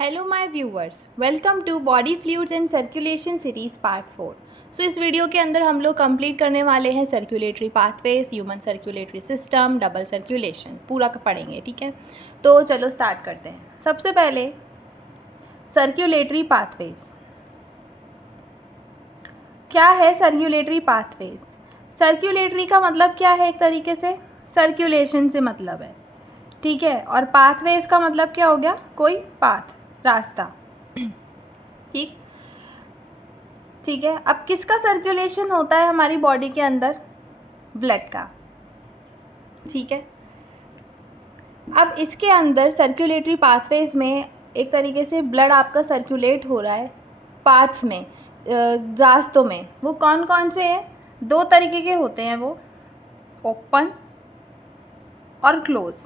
Hello my viewers, welcome to body fluids and circulation series part 4। So इस video के अंदर हम लोग कंप्लीट करने वाले हैं circulatory pathways, human circulatory system, double circulation पूरा पढ़ेंगे। ठीक है, तो चलो स्टार्ट करते हैं। सबसे पहले सर्कुलेटरी पाथवेज क्या है। सर्कुलेटरी पाथवेज, सर्कुलेटरी का मतलब क्या है, एक तरीके से सर्कुलेशन से मतलब है। ठीक है, और पाथवेज का मतलब क्या हो गया, कोई पाथ, रास्ता। ठीक ठीक है। अब किसका सर्कुलेशन होता है हमारी बॉडी के अंदर? ब्लड का। ठीक है, अब इसके अंदर सर्कुलेटरी पाथवेज में एक तरीके से ब्लड आपका सर्कुलेट हो रहा है पाथ्स में, रास्तों में। वो कौन कौन से हैं? दो तरीके के होते हैं वो, ओपन और क्लोज।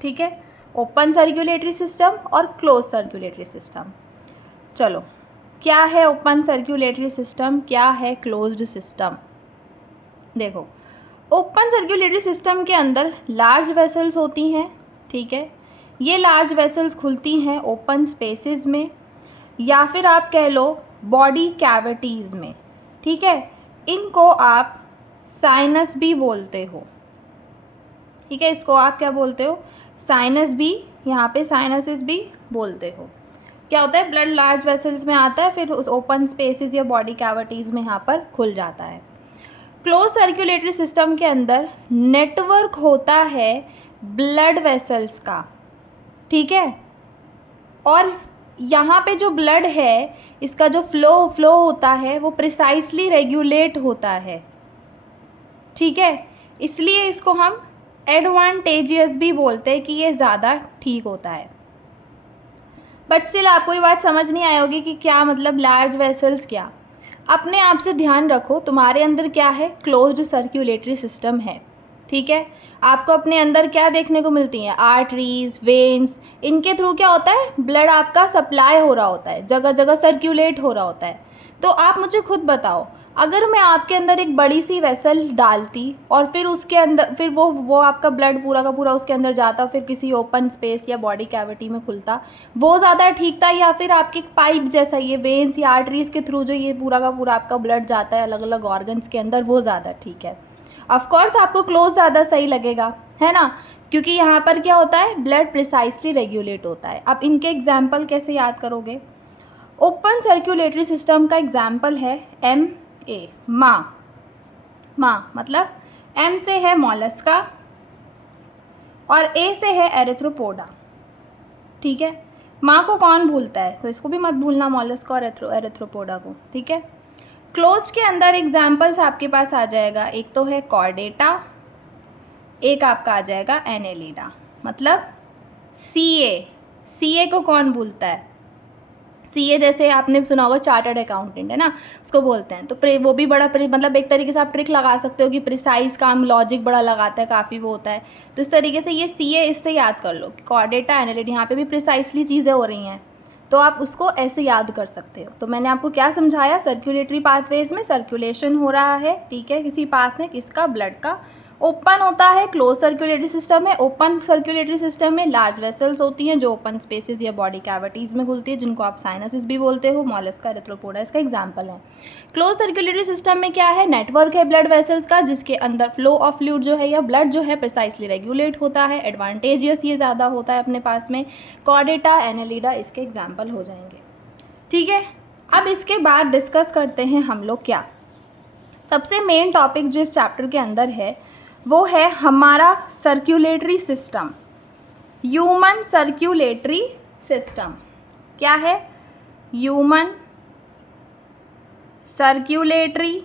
ठीक है, ओपन सर्कुलेटरी सिस्टम और क्लोज सर्कुलेटरी सिस्टम। चलो, क्या है ओपन सर्कुलेटरी सिस्टम, क्या है क्लोज्ड सिस्टम? देखो, ओपन सर्कुलेटरी सिस्टम के अंदर लार्ज वेसल्स होती हैं। ठीक है, ये लार्ज वेसल्स खुलती हैं ओपन स्पेसेस में, या फिर आप कह लो बॉडी कैविटीज़ में। ठीक है, इनको आप साइनस भी बोलते हो। ठीक है, इसको आप क्या बोलते हो? साइनस भी, यहाँ पे साइनसिस भी बोलते हो। क्या होता है, ब्लड लार्ज वेसल्स में आता है, फिर उस ओपन स्पेसेस या बॉडी कैविटीज़ में यहाँ पर खुल जाता है। क्लोज सर्कुलेटरी सिस्टम के अंदर नेटवर्क होता है ब्लड वेसल्स का। ठीक है, और यहाँ पे जो ब्लड है, इसका जो फ्लो होता है वो प्रिसाइसली रेगुलेट होता है। ठीक है, इसलिए इसको हम एडवांटेजियस भी बोलते हैं कि ये ज़्यादा ठीक होता है। बट स्टिल आपको ये बात समझ नहीं आई होगी कि क्या मतलब लार्ज वेसल्स क्या। अपने आप से ध्यान रखो, तुम्हारे अंदर क्या है, क्लोज्ड सर्कुलेटरी सिस्टम है। ठीक है, आपको अपने अंदर क्या देखने को मिलती हैं, आर्टरीज, वेन्स, इनके थ्रू क्या होता है, ब्लड आपका सप्लाई हो रहा होता है, जगह जगह सर्कुलेट हो रहा होता है। तो आप मुझे खुद बताओ, अगर मैं आपके अंदर एक बड़ी सी वेसल डालती और फिर उसके अंदर फिर वो आपका ब्लड पूरा का पूरा उसके अंदर जाता, फिर किसी ओपन स्पेस या बॉडी कैविटी में खुलता, वो ज़्यादा ठीक था, या फिर आपके पाइप जैसा ये वेन्स या आर्टरीज के थ्रू जो ये पूरा का पूरा आपका ब्लड जाता है अलग अलग ऑर्गन्स के अंदर, वो ज़्यादा ठीक है? ऑफ कोर्स आपको क्लोज ज़्यादा सही लगेगा, है ना, क्योंकि यहाँ पर क्या होता है, ब्लड प्रिसाइसली रेगुलेट होता है। अब इनके एग्जाम्पल कैसे याद करोगे? ओपन सर्कुलेटरी सिस्टम का एग्जाम्पल है MA, माँ मतलब M से है मॉलस्का और A से है एरिथ्रोपोडा। ठीक है, माँ को कौन भूलता है, तो इसको भी मत भूलना, मॉलस्का और एरिथ्रोपोडा को। ठीक है, क्लोज्ड के अंदर एग्जाम्पल्स आपके पास आ जाएगा, एक तो है कॉर्डेटा, एक आपका आ जाएगा एनेलिडा, मतलब CA को कौन भूलता है? CA जैसे आपने सुना होगा चार्टर्ड अकाउंटेंट, है ना, उसको बोलते हैं। तो वो भी बड़ा मतलब एक तरीके से आप ट्रिक लगा सकते हो कि प्रिसाइज काम, लॉजिक बड़ा लगाता है, काफ़ी वो होता है। तो इस तरीके से ये CA, इससे याद कर लो कि कॉर्डेटा, एनेलिडा, यहाँ पे भी प्रिसाइसली चीज़ें हो रही हैं, तो आप उसको ऐसे याद कर सकते हो। तो मैंने आपको क्या समझाया, सर्कुलेटरी पाथवेज में सर्कुलेशन हो रहा है, ठीक है, किसी पाथ में, किसका, ब्लड का। ओपन होता है, क्लोज सर्कुलेटरी सिस्टम है। ओपन सर्कुलेटरी सिस्टम में लार्ज वेसल्स होती हैं जो ओपन स्पेसेस या बॉडी कैविटीज़ में खुलती है, जिनको आप साइनसिस भी बोलते हो। मॉलस्का, एरिथ्रोपोडा इसका एग्जाम्पल है। क्लोज सर्कुलेटरी सिस्टम में क्या है, नेटवर्क है ब्लड वेसल्स का, जिसके अंदर फ्लो ऑफ फ्लूइड जो है या ब्लड जो है प्रिसाइसली रेगुलेट होता है। एडवांटेजियस ये ज़्यादा होता है अपने पास में। कॉर्डेटा, एनेलिडा इसके एग्जाम्पल हो जाएंगे। ठीक है, अब इसके बाद डिस्कस करते हैं हम लोग क्या, सबसे मेन टॉपिक जो इस चैप्टर के अंदर है वो है हमारा circulatory system, human circulatory system. क्या है? Human circulatory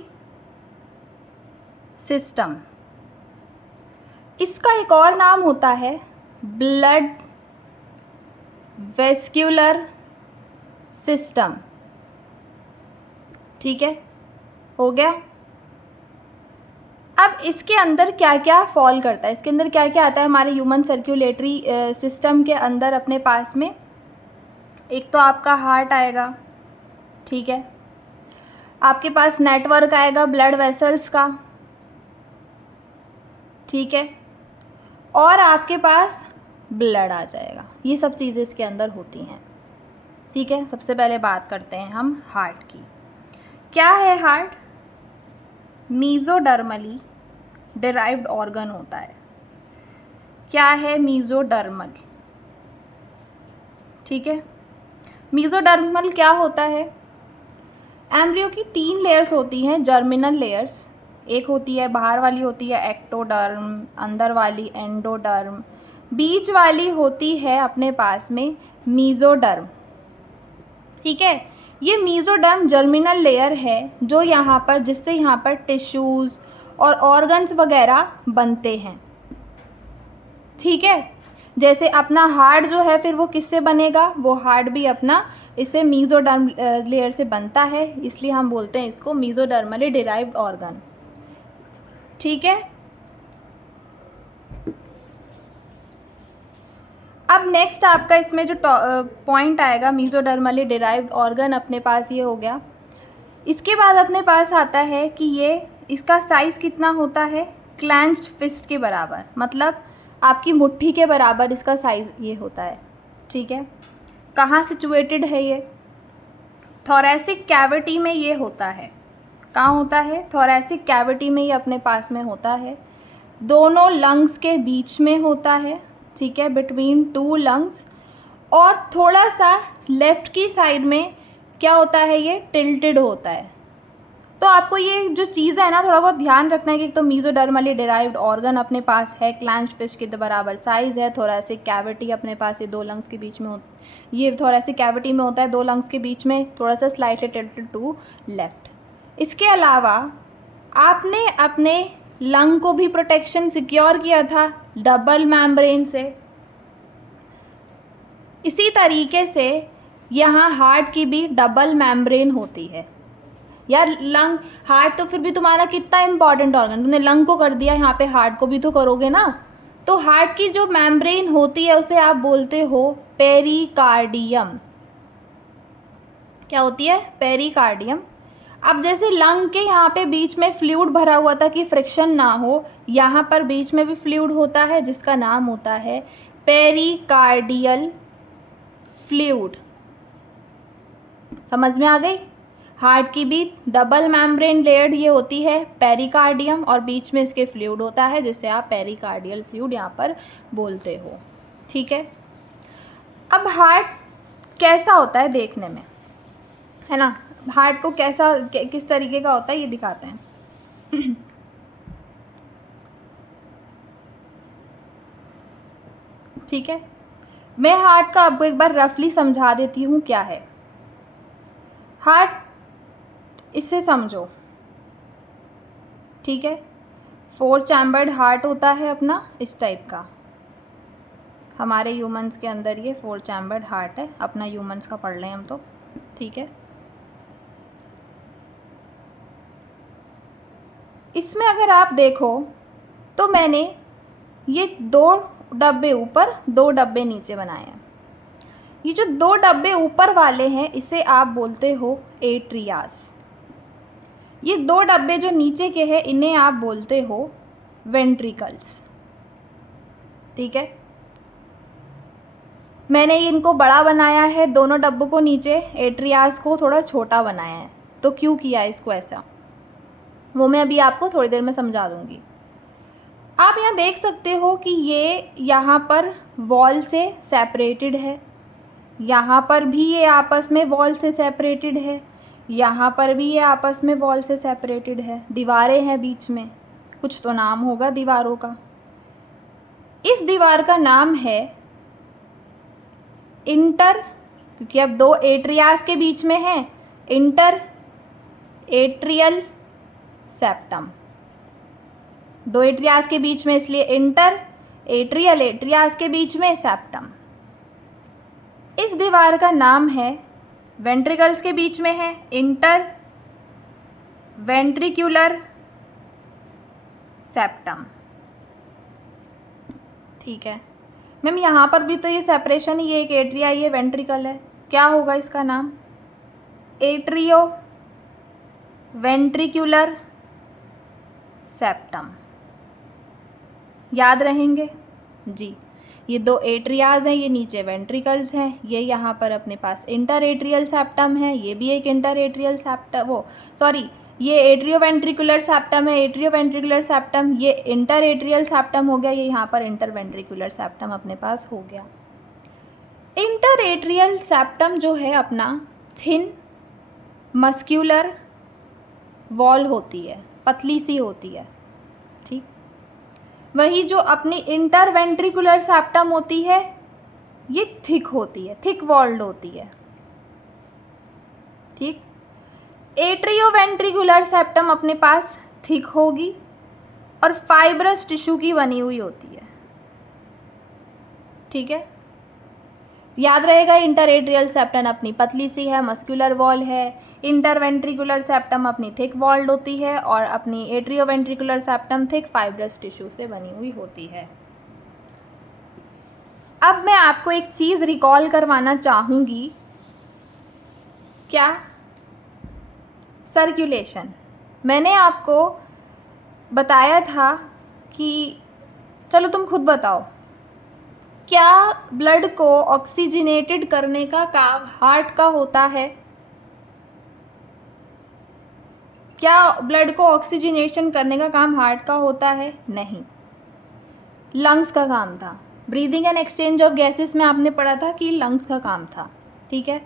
system. इसका एक और नाम होता है ब्लड वेस्क्यूलर सिस्टम। ठीक है, हो गया। अब इसके अंदर क्या क्या फॉल करता है, इसके अंदर क्या क्या आता है हमारे ह्यूमन सर्कुलेटरी सिस्टम के अंदर अपने पास में? एक तो आपका हार्ट आएगा, ठीक है, आपके पास नेटवर्क आएगा ब्लड वेसल्स का, ठीक है, और आपके पास ब्लड आ जाएगा। ये सब चीज़ें इसके अंदर होती हैं। ठीक है, सबसे पहले बात करते हैं हम हार्ट की। क्या है हार्ट? मीजोडर्मली डिराइव्ड ऑर्गन होता है। क्या है मीजोडर्मल? ठीक है, मीजोडर्मल क्या होता है? एम्ब्रियो की 3 लेयर्स होती हैं, जर्मिनल लेयर्स। एक होती है बाहर वाली होती है एक्टोडर्म, अंदर वाली एंडोडर्म, बीच वाली होती है अपने पास में मीजोडर्म। ठीक है, ये मीजोडर्म जर्मिनल लेयर है जो यहाँ पर, जिससे यहाँ पर टिश्यूज़ और ऑर्गन्स वगैरह बनते हैं। ठीक है, जैसे अपना हार्ट जो है फिर वो किससे बनेगा? वो हार्ट भी अपना इससे मीजोडर्म लेयर से बनता है, इसलिए हम बोलते हैं इसको मीजोडर्मली डिराइव्ड ऑर्गन। ठीक है, अब नेक्स्ट आपका इसमें जो पॉइंट आएगा, मीजोडर्मली डिराइव्ड ऑर्गन अपने पास ये हो गया। इसके बाद अपने पास आता है कि ये इसका साइज़ कितना होता है? क्लेंच्ड फिस्ट के बराबर, मतलब आपकी मुट्ठी के बराबर इसका साइज़ ये होता है। ठीक है, कहाँ सिचुएटेड है ये? थोरैसिक कैविटी में ये होता है। कहाँ होता है? थोरैसिक कैविटी में ये अपने पास में होता है, दोनों लंग्स के बीच में होता है। ठीक है, बिटवीन 2 लंग्स, और थोड़ा सा लेफ़्ट की साइड में क्या होता है? ये टिल्टेड होता है। तो आपको ये जो चीज़ है ना, थोड़ा बहुत ध्यान रखना है कि तो मीजोडर्मली डिराइव्ड ऑर्गन अपने पास है, क्लेंच्ड फिस्ट के बराबर साइज़ है, थोरैसिक कैविटी अपने पास ये 2 लंग्स के बीच में ये थोरैसिक कैविटी में होता है, 2 लंग्स के बीच में, थोड़ा सा स्लाइटली टिल्टेड टू लेफ़्ट। इसके अलावा आपने अपने लंग को भी प्रोटेक्शन सिक्योर किया था डबल मेम्ब्रेन से। इसी तरीके से यहाँ हार्ट की भी डबल मेम्ब्रेन होती है। यार लंग, हार्ट तो फिर भी तुम्हारा कितना इम्पॉर्टेंट ऑर्गन, तुमने लंग को कर दिया, यहाँ पे हार्ट को भी तो करोगे ना। तो हार्ट की जो मेम्ब्रेन होती है उसे आप बोलते हो पेरिकार्डियम। क्या होती है? पेरिकार्डियम। अब जैसे लंग के यहाँ पे बीच में फ्लूइड भरा हुआ था कि फ्रिक्शन ना हो, यहाँ पर बीच में भी फ्लूइड होता है जिसका नाम होता है पेरिकार्डियल फ्लूइड। समझ में आ गई? हार्ट की भी डबल मेम्ब्रेन लेयर्ड ये होती है पेरिकार्डियम, और बीच में इसके फ्लूइड होता है जिसे आप पेरिकार्डियल फ्लूइड यहाँ पर बोलते हो। ठीक है, अब हार्ट कैसा होता है देखने में, है ना? हार्ट को कैसा किस तरीके का होता है ये दिखाते हैं। ठीक है, मैं हार्ट का आपको एक बार रफली समझा देती हूँ क्या है हार्ट, इससे समझो। ठीक है, 4 चैम्बर्ड हार्ट होता है अपना, इस टाइप का। हमारे ह्यूमंस के अंदर ये 4 चैम्बर्ड हार्ट है अपना, ह्यूमंस का पढ़ लें हम तो। ठीक है, इसमें अगर आप देखो तो मैंने ये 2 डब्बे ऊपर 2 डब्बे नीचे बनाए हैं। ये जो 2 डब्बे ऊपर वाले हैं इसे आप बोलते हो एट्रियास। ये 2 डब्बे जो नीचे के हैं इन्हें आप बोलते हो वेंट्रिकल्स। ठीक है, मैंने इनको बड़ा बनाया है, दोनों डब्बों को नीचे, एट्रियास को थोड़ा छोटा बनाया है। तो क्यों किया इसको ऐसा, वो मैं अभी आपको थोड़ी देर में समझा दूंगी। आप यहाँ देख सकते हो कि ये यहाँ पर वॉल से सेपरेटेड है, यहाँ पर भी ये आपस में वॉल से सेपरेटेड है, यहाँ पर भी ये आपस में वॉल से सेपरेटेड है, दीवारें हैं बीच में, कुछ तो नाम होगा दीवारों का। इस दीवार का नाम है इंटर, क्योंकि अब 2 एट्रियास के बीच में है, इंटर एट्रियल सेप्टम। 2 एट्रियास के बीच में इसलिए इंटर एट्रियल, एट्रियास के बीच में सेप्टम। इस दीवार का नाम है, वेंट्रिकल्स के बीच में है, इंटर वेंट्रिकुलर सेप्टम। ठीक है मैम, यहाँ पर भी तो ये सेपरेशन ही, ये एक एट्रिया, ये वेंट्रिकल है, क्या होगा इसका नाम? Atrio ventricular septum. याद रहेंगे जी, ये दो एट्रियाज हैं, ये नीचे वेंट्रिकल्स हैं, ये यहाँ पर अपने पास इंटर एट्रियल सेप्टम है, ये भी एक इंटर एट्रियल सेप्टम, ये एट्रियोवेंट्रिकुलर सेप्टम है, एट्रियोवेंट्रिकुलर सेप्टम, ये इंटर एट्रियल सेप्टम हो गया, ये यहाँ पर इंटरवेंट्रिकुलर सेप्टम अपने पास हो गया। इंटर एट्रियल सेप्टम जो है अपना थिन मस्क्यूलर वॉल होती है, पतली सी होती है, ठीक। वही जो अपनी इंटरवेंट्रिकुलर सेप्टम होती है ये थिक होती है, थिक वॉल्ड होती है, ठीक। एट्रियोवेंट्रिकुलर सेप्टम अपने पास थिक होगी और फाइब्रस टिश्यू की बनी हुई होती है, ठीक है। याद रहेगा, इंटर एट्रियल सेप्टम अपनी पतली सी है, मस्कुलर वॉल है, इंटरवेंट्रिकुलर सेप्टम अपनी थिक वॉल्ड होती है और अपनी atrioventricular septum thick fibrous tissue से बनी हुई होती है। अब मैं आपको एक चीज़ रिकॉल करवाना चाहूँगी, क्या? सर्कुलेशन। मैंने आपको बताया था कि चलो तुम खुद बताओ, क्या ब्लड को ऑक्सीजनेटेड करने का काम हार्ट का होता है? क्या ब्लड को ऑक्सीजनेशन करने का काम हार्ट का होता है? नहीं, लंग्स का काम था। Breathing and exchange of gases में आपने पढ़ा था कि लंग्स का काम था, ठीक है।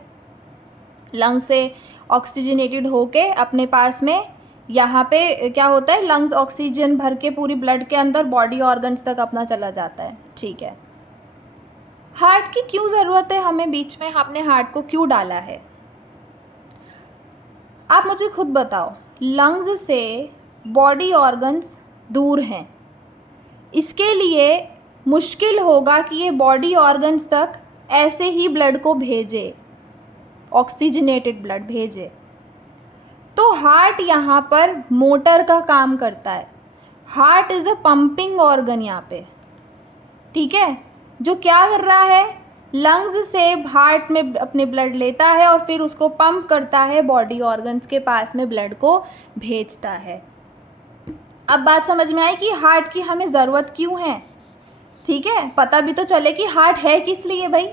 लंग्स से ऑक्सीजनेटेड होके अपने पास में यहाँ पे क्या होता है, लंग्स ऑक्सीजन भर के पूरी ब्लड के अंदर बॉडी ऑर्गन्स तक अपना चला जाता है, ठीक है। हार्ट की क्यों ज़रूरत है हमें बीच में? आपने हार्ट को क्यों डाला है? आप मुझे खुद बताओ। लंग्स से बॉडी ऑर्गन्स दूर हैं, इसके लिए मुश्किल होगा कि ये बॉडी ऑर्गन्स तक ऐसे ही ब्लड को भेजे, ऑक्सीजनेटेड ब्लड भेजे। तो हार्ट यहाँ पर मोटर का काम करता है। Heart is a pumping organ यहाँ पे, ठीक है, जो क्या कर रहा है, लंग्स से हार्ट में अपने ब्लड लेता है और फिर उसको पंप करता है, बॉडी ऑर्गन्स के पास में ब्लड को भेजता है। अब बात समझ में आई कि हार्ट की हमें ज़रूरत क्यों है, ठीक है। पता भी तो चले कि हार्ट है किस लिए भाई,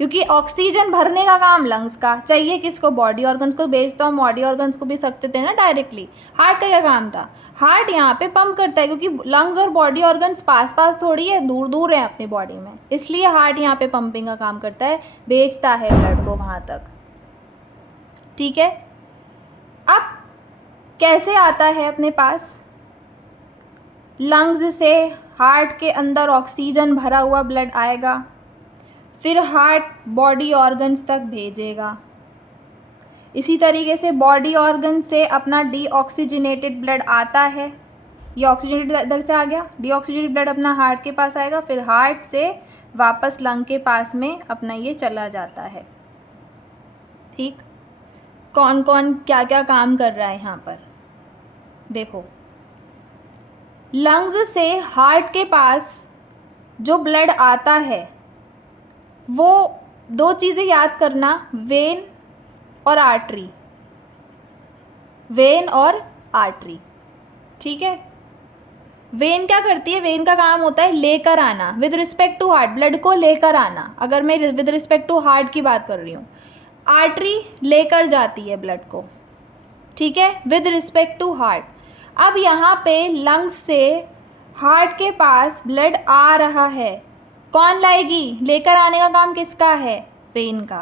क्योंकि ऑक्सीजन भरने का काम लंग्स का, चाहिए किसको, बॉडी ऑर्गन्स को भेजता हूँ, बॉडी ऑर्गन्स को भी सकते थे ना डायरेक्टली। हार्ट का क्या काम था? हार्ट यहाँ पे पंप करता है, क्योंकि लंग्स और बॉडी ऑर्गन्स पास पास थोड़ी है, दूर दूर है अपनी बॉडी में, इसलिए हार्ट यहाँ पे पंपिंग का काम करता है, भेजता है ब्लड को वहाँ तक, ठीक है। अब कैसे आता है अपने पास? लंग्स से हार्ट के अंदर ऑक्सीजन भरा हुआ ब्लड आएगा, फिर हार्ट बॉडी ऑर्गन्स तक भेजेगा। इसी तरीके से बॉडी ऑर्गन से अपना डीऑक्सीजनेटेड ब्लड आता है, ये ऑक्सीजनेटेड इधर से आ गया, डीऑक्सीजनेटेड ब्लड अपना हार्ट के पास आएगा, फिर हार्ट से वापस लंग के पास में अपना ये चला जाता है, ठीक। कौन कौन क्या क्या काम कर रहा है यहाँ पर देखो। लंग्स से हार्ट के पास जो ब्लड आता है वो दो चीज़ें याद करना, वेन और आर्टरी, वेन और आर्टरी, ठीक है। वेन क्या करती है? वेन का काम होता है लेकर आना, with respect to heart, blood को लेकर आना, अगर मैं विद रिस्पेक्ट टू हार्ट की बात कर रही हूँ। आर्टरी लेकर जाती है ब्लड को, ठीक है, विद रिस्पेक्ट टू हार्ट। अब यहाँ पे लंग्स से हार्ट के पास ब्लड आ रहा है, कौन लाएगी? लेकर आने का काम किसका है? वेन का।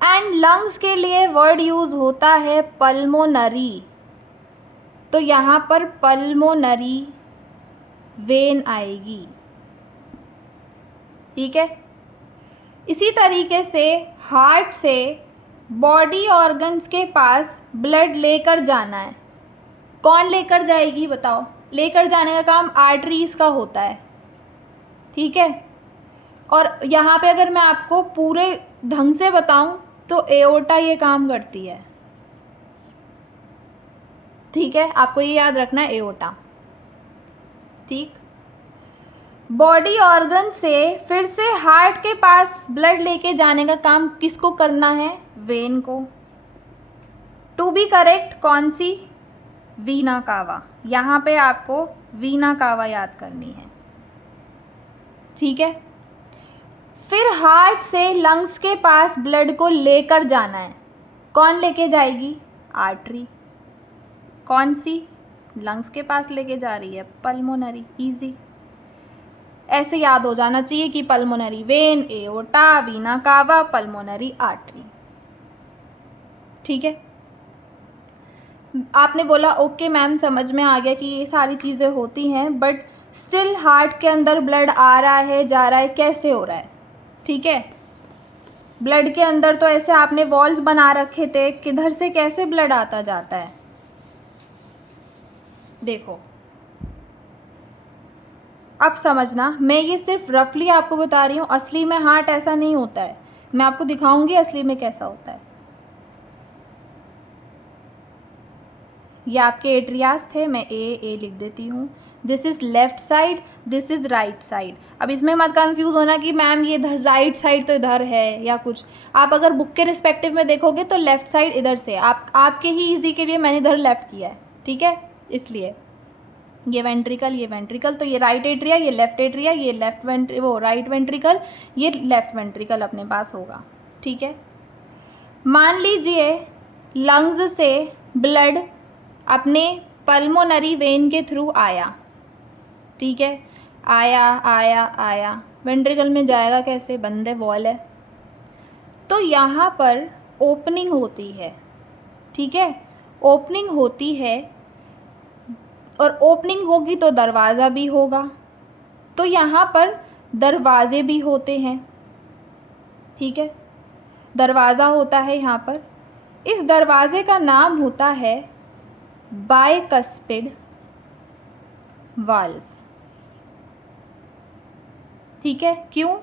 एंड लंग्स के लिए वर्ड यूज़ होता है पल्मोनरी, तो यहाँ पर पल्मोनरी वेन आएगी, ठीक है। इसी तरीके से हार्ट से बॉडी ऑर्गन्स के पास ब्लड लेकर जाना है, कौन लेकर जाएगी बताओ? लेकर जाने का काम आर्टरीज का होता है, ठीक है। और यहाँ पे अगर मैं आपको पूरे ढंग से बताऊँ तो एओर्टा ये काम करती है, ठीक है, आपको ये याद रखना है, एओर्टा, ठीक। बॉडी ऑर्गन से फिर से हार्ट के पास ब्लड लेके जाने का काम किसको करना है? वेन को। टू बी करेक्ट कौन सी? वीना कावा। यहाँ पे आपको वीना कावा याद करनी है, ठीक है। फिर हार्ट से लंग्स के पास ब्लड को लेकर जाना है। कौन लेके जाएगी? आर्टरी। कौन सी? लंग्स के पास लेके जा रही है, पल्मोनरी। इजी, ऐसे याद हो जाना चाहिए कि पल्मोनरी वेन, एओर्टा, वीना कावा, पल्मोनरी आर्टरी। ठीक है। आपने बोला ओके मैम समझ में आ गया कि ये सारी चीज़ें होती हैं, बट स्टिल हार्ट के अंदर ब्लड आ रहा है जा रहा है, कैसे हो रहा है? ठीक है, ब्लड के अंदर तो ऐसे आपने वॉल्स बना रखे थे, किधर से कैसे ब्लड आता जाता है? देखो अब समझना, मैं ये सिर्फ रफली आपको बता रही हूँ, असली में हार्ट ऐसा नहीं होता है। मैं आपको दिखाऊंगी असली में कैसा होता है। ये आपके एट्रियास थे, मैं ए लिख देती हूँ। This is left side, this is right side. अब इसमें मत कंफ्यूज होना कि मैम ये इधर राइट साइड तो इधर है या कुछ। आप अगर बुक के रिस्पेक्टिव में देखोगे तो लेफ्ट साइड इधर से, आपके ही इजी के लिए मैंने इधर लेफ्ट किया है, ठीक है। इसलिए ये वेंट्रिकल, तो ये राइट एट्रिया, ये लेफ्ट एट्रिया, ये राइट वेंट्रिकल, ये लेफ्ट वेंट्रिकल अपने पास होगा, ठीक है। मान लीजिए लंग्स से ब्लड अपने पल्मोनरी वेन के थ्रू आया, ठीक है, आया वेंट्रिकल में जाएगा कैसे? बंद है, वॉल है। तो यहाँ पर ओपनिंग होती है, ठीक है, ओपनिंग होती है, और ओपनिंग होगी तो दरवाज़ा भी होगा, तो यहाँ पर दरवाजे भी होते हैं, ठीक है, दरवाज़ा होता है यहाँ पर। इस दरवाजे का नाम होता है बाइकस्पिड वाल्व, ठीक है। क्यों?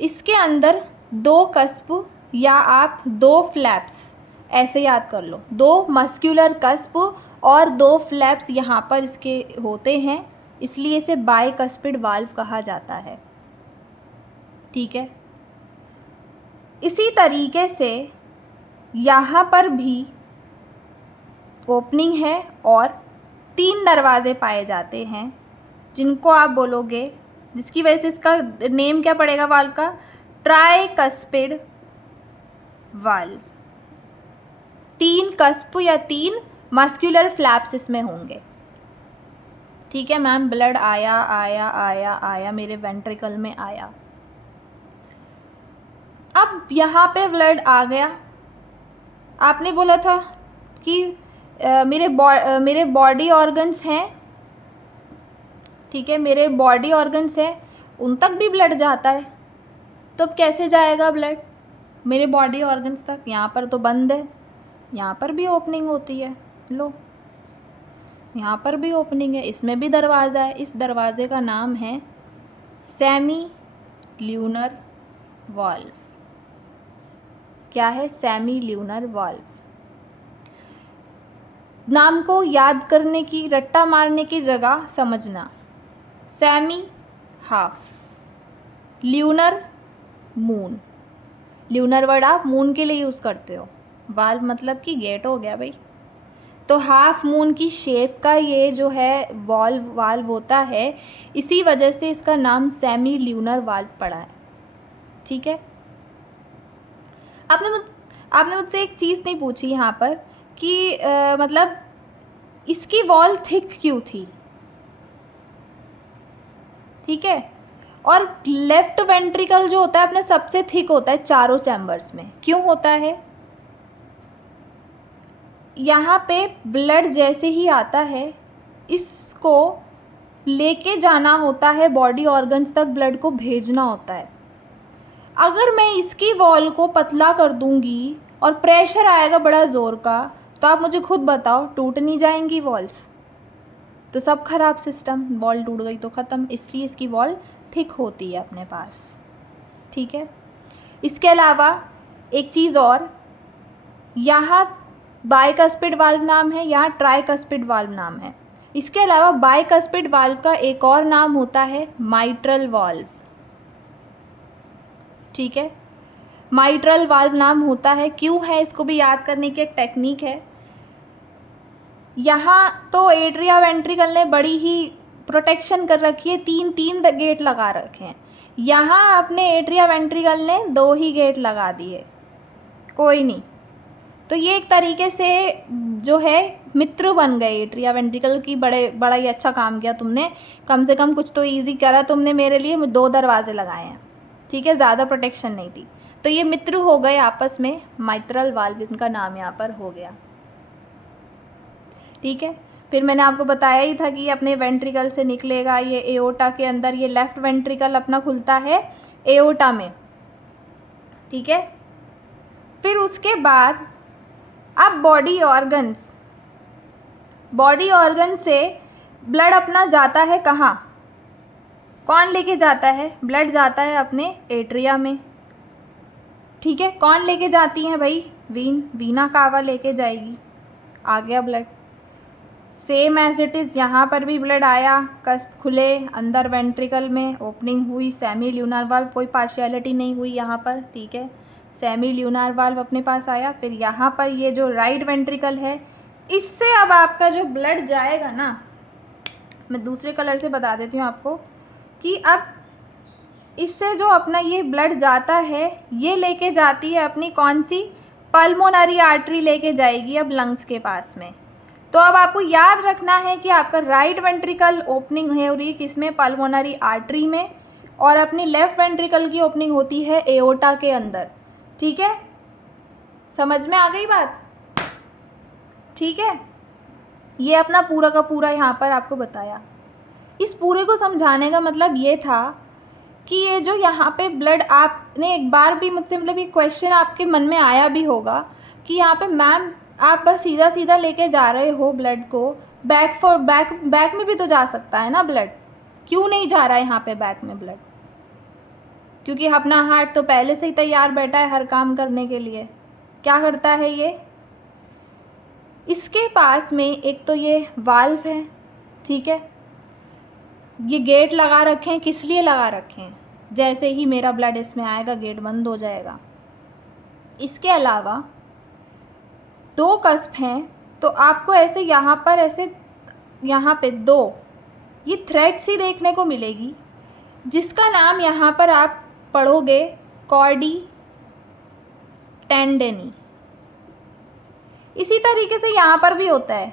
इसके अंदर दो कस्प या आप दो फ्लैप्स, ऐसे याद कर लो, दो मस्क्यूलर कस्प और दो फ्लैप्स यहाँ पर इसके होते हैं, इसलिए इसे बाइकस्पिड वाल्व कहा जाता है, ठीक है। इसी तरीके से यहाँ पर भी ओपनिंग है और तीन दरवाजे पाए जाते हैं, जिनको आप बोलोगे, जिसकी वजह से इसका नेम क्या पड़ेगा वाल्व का? Tricuspid valve. तीन कस्प या तीन मस्क्यूलर फ्लैप्स इसमें होंगे, ठीक है मैम। ब्लड आया मेरे वेंट्रिकल में आया। अब यहाँ पे ब्लड आ गया, आपने बोला था कि मेरे बॉडी ऑर्गन्स हैं, ठीक है, मेरे बॉडी ऑर्गन्स हैं, उन तक भी ब्लड जाता है, तो अब कैसे जाएगा ब्लड मेरे बॉडी ऑर्गन्स तक? यहाँ पर तो बंद है, यहाँ पर भी ओपनिंग होती है, लो यहाँ पर भी ओपनिंग है, इसमें भी दरवाज़ा है। इस दरवाजे का नाम है सेमी ल्यूनर वाल्व। क्या है? Semi lunar valve. नाम को याद करने की, रट्टा मारने की जगह समझना। Semi half, lunar moon. Lunar word आप मून के लिए यूज़ करते हो, वाल्व मतलब कि गेट हो गया भाई। तो हाफ मून की शेप का ये जो है वाल्व होता है, इसी वजह से इसका नाम सेमी ल्यूनर वाल्व पड़ा है, ठीक है। आपने मुझसे एक चीज़ नहीं पूछी यहाँ पर कि मतलब इसकी वॉल थिक क्यों थी, ठीक है। और लेफ्ट वेंट्रिकल जो होता है अपने सबसे थिक होता है चारों चैम्बर्स में, क्यों होता है? यहाँ पे ब्लड जैसे ही आता है, इसको लेके जाना होता है बॉडी ऑर्गन्स तक, ब्लड को भेजना होता है। अगर मैं इसकी वॉल को पतला कर दूंगी और प्रेशर आएगा बड़ा ज़ोर का, तो आप मुझे खुद बताओ, टूट नहीं जाएंगी वॉल्स? तो सब खराब सिस्टम, वॉल टूट गई तो ख़त्म। इसलिए इसकी वॉल थिक होती है अपने पास, ठीक है। इसके अलावा एक चीज़ और, यहाँ बाइकस्पिड वाल्व नाम है, यहाँ ट्राइकस्पिड वाल्व नाम है। इसके अलावा बाइकस्पिड वाल्व का एक और नाम होता है माइट्रल वाल्व, ठीक है। माइट्रल वाल्व नाम होता है, क्यों है इसको भी याद करने की एक टेक्निक है। यहाँ तो एट्रिया वेंट्रिकल ने बड़ी ही प्रोटेक्शन कर रखी है, 3 गेट लगा रखे हैं। यहाँ अपने एट्रिया वेंट्रिकल ने 2 ही गेट लगा दिए, कोई नहीं। तो ये एक तरीके से जो है मित्र बन गए एट्रिया वेंट्रिकल की। बड़ा ही अच्छा काम किया तुमने, कम से कम कुछ तो इजी करा तुमने मेरे लिए। 2 दरवाजे लगाए हैं, ठीक है, ज़्यादा प्रोटेक्शन नहीं थी। तो ये मित्र हो गए आपस में, माइट्रल वाल्व इनका नाम यहाँ पर हो गया, ठीक है। फिर मैंने आपको बताया ही था कि ये अपने वेंट्रिकल से निकलेगा, ये एओर्टा के अंदर, ये लेफ्ट वेंट्रिकल अपना खुलता है एओर्टा में, ठीक है। फिर उसके बाद अब बॉडी ऑर्गन से ब्लड अपना जाता है कहाँ, कौन लेके जाता है? ब्लड जाता है अपने एट्रिया में, ठीक है। कौन लेके जाती है भाई? वीना कावा लेके जाएगी। आ गया blood, same as it is यहाँ पर भी ब्लड आया, कस्प खुले, अंदर वेंट्रिकल में ओपनिंग हुई, सेमी ल्यूनार वाल्व, कोई पार्शियलिटी नहीं हुई यहाँ पर, ठीक है। सेमी ल्यूनार वाल्व अपने पास आया। फिर यहाँ पर ये जो राइट वेंट्रिकल है, इससे अब आपका जो ब्लड जाएगा ना, मैं दूसरे कलर से बता देती हूँ आपको कि अब इससे जो अपना ये ब्लड जाता है, ये लेके जाती है अपनी कौन सी, पल्मोनरी आर्टरी लेके जाएगी अब लंग्स के पास में। तो अब आपको याद रखना है कि आपका राइट वेंट्रिकल ओपनिंग है और ये किसमें, पल्मोनरी आर्टरी में, और अपनी लेफ्ट वेंट्रिकल की ओपनिंग होती है एओर्टा के अंदर, ठीक है। समझ में आ गई बात, ठीक है। ये अपना पूरा का पूरा यहाँ पर आपको बताया। इस पूरे को समझाने का मतलब ये था कि ये जो यहाँ पे ब्लड, आपने एक बार भी मुझसे, मतलब ये क्वेश्चन आपके मन में आया भी होगा कि यहाँ पे मैम आप बस सीधा सीधा लेके जा रहे हो ब्लड को, बैक में भी तो जा सकता है ना ब्लड, क्यों नहीं जा रहा है यहाँ पे बैक में ब्लड? क्योंकि अपना हार्ट तो पहले से ही तैयार बैठा है हर काम करने के लिए। क्या करता है ये, इसके पास में एक तो ये वाल्व है, ठीक है, ये गेट लगा रखे हैं, किस लिए लगा रखे हैं? जैसे ही मेरा ब्लड इसमें आएगा गेट बंद हो जाएगा। इसके अलावा 2 कस्प हैं, तो आपको ऐसे यहाँ पर, ऐसे यहाँ पे 2 ये थ्रेड सी देखने को मिलेगी, जिसका नाम यहाँ पर आप पढ़ोगे कॉर्डी टेंडेनी। इसी तरीके से यहाँ पर भी होता है,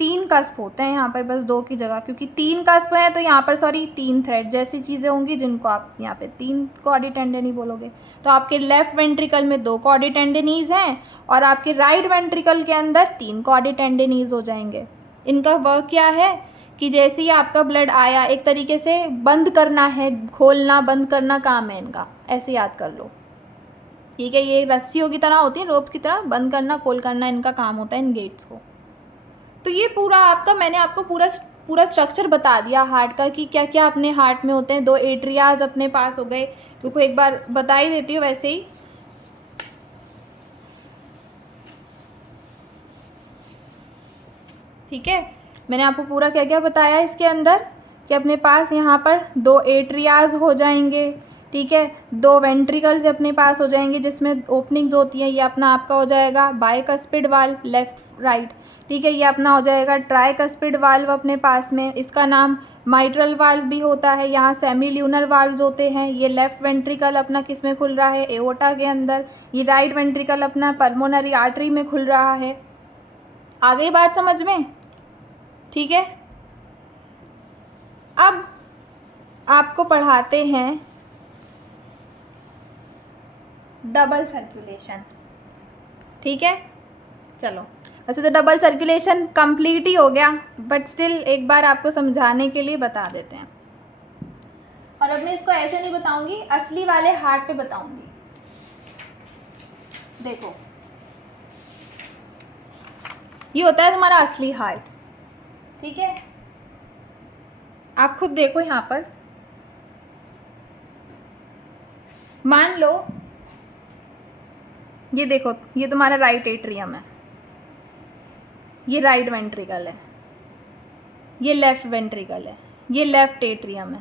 3 कस्प होते हैं यहाँ पर, बस 2 की जगह, क्योंकि 3 कस्प हैं तो यहाँ पर 3 थ्रेड जैसी चीज़ें होंगी जिनको आप यहाँ पे 3 कॉर्डी टेंडेनी बोलोगे। तो आपके लेफ्ट वेंट्रिकल में 2 कॉर्डी टेंडेनीज हैं और आपके राइट वेंट्रिकल के अंदर 3 कॉर्डी टेंडेनीज हो जाएंगे। इनका वर्क क्या है कि जैसे ही आपका ब्लड आया, एक तरीके से बंद करना है, खोलना बंद करना काम है इनका, ऐसे याद कर लो, ठीक है। ये रस्सियों की तरह होती है, रोप की तरह, बंद करना खोल करना इनका काम होता है इन गेट्स को। तो ये पूरा आपका, मैंने आपको पूरा स्ट्रक्चर बता दिया हार्ट का कि क्या क्या अपने हार्ट में होते हैं। 2 एट्रियाज अपने पास हो गए, रुको एक बार बता ही देती हूँ वैसे ही। ठीक है, मैंने आपको पूरा क्या क्या बताया इसके अंदर कि अपने पास यहाँ पर 2 एट्रियाज हो जाएंगे, ठीक है, 2 वेंट्रिकल्स अपने पास हो जाएंगे जिसमें ओपनिंग्स होती हैं। ये अपना आपका हो जाएगा बाइकस्पिड वाल्व, लेफ्ट राइट, ठीक है। ये अपना हो जाएगा ट्राइकस्पिड वाल्व अपने पास में, इसका नाम माइट्रल वाल्व भी होता है। यहाँ सेमी ल्यूनर वाल्व्स होते हैं। ये लेफ्ट वेंट्रिकल अपना किस में खुल रहा है, एओर्टा के अंदर। ये राइट वेंट्रिकल अपना पल्मोनरी आर्टरी में खुल रहा है। आ गई बात समझ में, ठीक है। अब आपको पढ़ाते हैं डबल सर्कुलेशन, ठीक है। चलो, वैसे तो डबल सर्कुलेशन कंप्लीट ही हो गया, बट स्टिल एक बार आपको समझाने के लिए बता देते हैं। और अब मैं इसको ऐसे नहीं बताऊंगी, असली वाले हार्ट पे बताऊंगी। देखो, ये होता है तुम्हारा असली हार्ट, ठीक है। आप खुद देखो यहाँ पर, मान लो ये देखो, ये तुम्हारा राइट एट्रियम है, ये राइट वेंट्रिकल है, ये लेफ्ट वेंट्रिकल है, ये लेफ्ट एट्रियम है,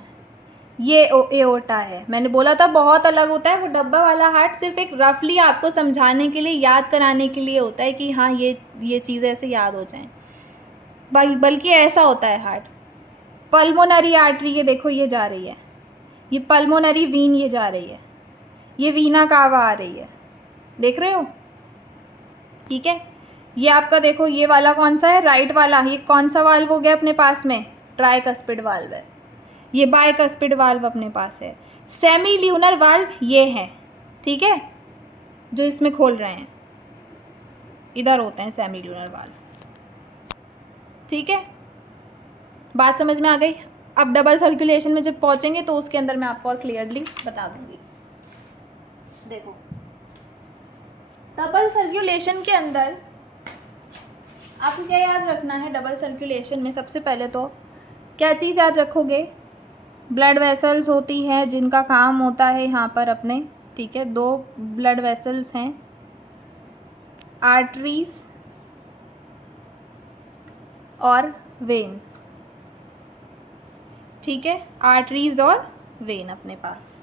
ये एओर्टा है। मैंने बोला था बहुत अलग होता है। वो डब्बा वाला हार्ट सिर्फ एक रफली आपको समझाने के लिए, याद कराने के लिए होता है कि हाँ ये चीज़ें ऐसे याद हो जाएं। बल्कि ऐसा होता है हार्ट। पल्मोनरी आर्टरी ये देखो ये जा रही है, ये पल्मोनरी वीन ये जा रही है, ये वीना कावा आ रही है, देख रहे हो? ठीक है, ये आपका देखो ये वाला कौन सा है, राइट वाला। ये कौन सा वाल्व हो गया अपने पास में? ट्राइकस्पिड वाल्व है। ये बाइकस्पिड वाल्व अपने पास है। सेमी ल्यूनर वाल्व ये है, ठीक है, जो इसमें खोल रहे हैं, इधर होते हैं सेमी ल्यूनर वाल्व। ठीक है, बात समझ में आ गई? अब डबल सर्कुलेशन में जब पहुंचेंगे तो उसके अंदर मैं आपको और क्लियरली बता दूंगी। देखो, डबल सर्कुलेशन के अंदर आपको क्या याद रखना है? डबल सर्कुलेशन में सबसे पहले तो क्या चीज़ याद रखोगे? ब्लड वेसल्स होती है जिनका काम होता है यहाँ पर अपने, ठीक है, 2 ब्लड वेसल्स हैं, आर्टरीज और वेन। ठीक है, आर्टरीज और वेन अपने पास।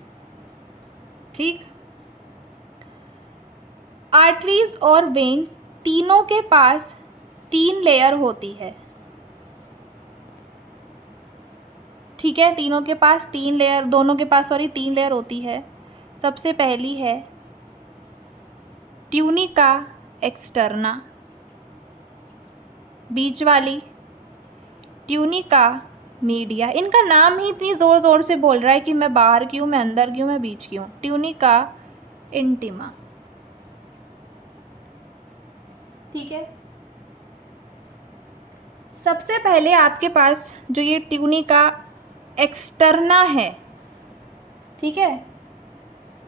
ठीक, आर्टरीज और वेन्स तीनों के पास 3 लेयर होती है। ठीक है, तीनों के पास 3 लेयर, दोनों के पास 3 लेयर होती है। सबसे पहली है ट्यूनिका एक्सटर्ना, बीच वाली ट्यूनिका मीडिया। इनका नाम ही इतनी ज़ोर ज़ोर से बोल रहा है कि मैं बाहर की हूँ, मैं अंदर की हूँ, मैं बीच की हूँ। Tunica intima. ठीक है, सबसे पहले आपके पास जो ये ट्यूनिका एक्सटर्ना है, ठीक है,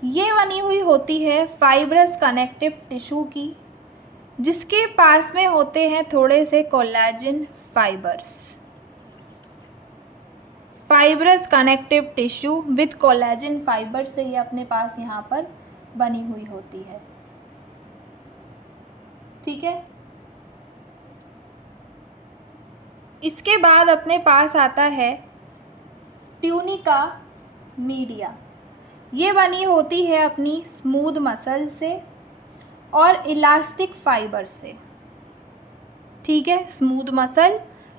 ये बनी हुई होती है फाइब्रस कनेक्टिव टिश्यू की, जिसके पास में होते हैं थोड़े से collagen fibres. Fibrous connective tissue with collagen fibre से ये अपने पास यहाँ पर बनी हुई होती है। ठीक है, इसके बाद अपने पास आता है ट्यूनिका मीडिया। ये बनी होती है अपनी स्मूथ मसल से और इलास्टिक फाइबर से। ठीक है, स्मूथ मसल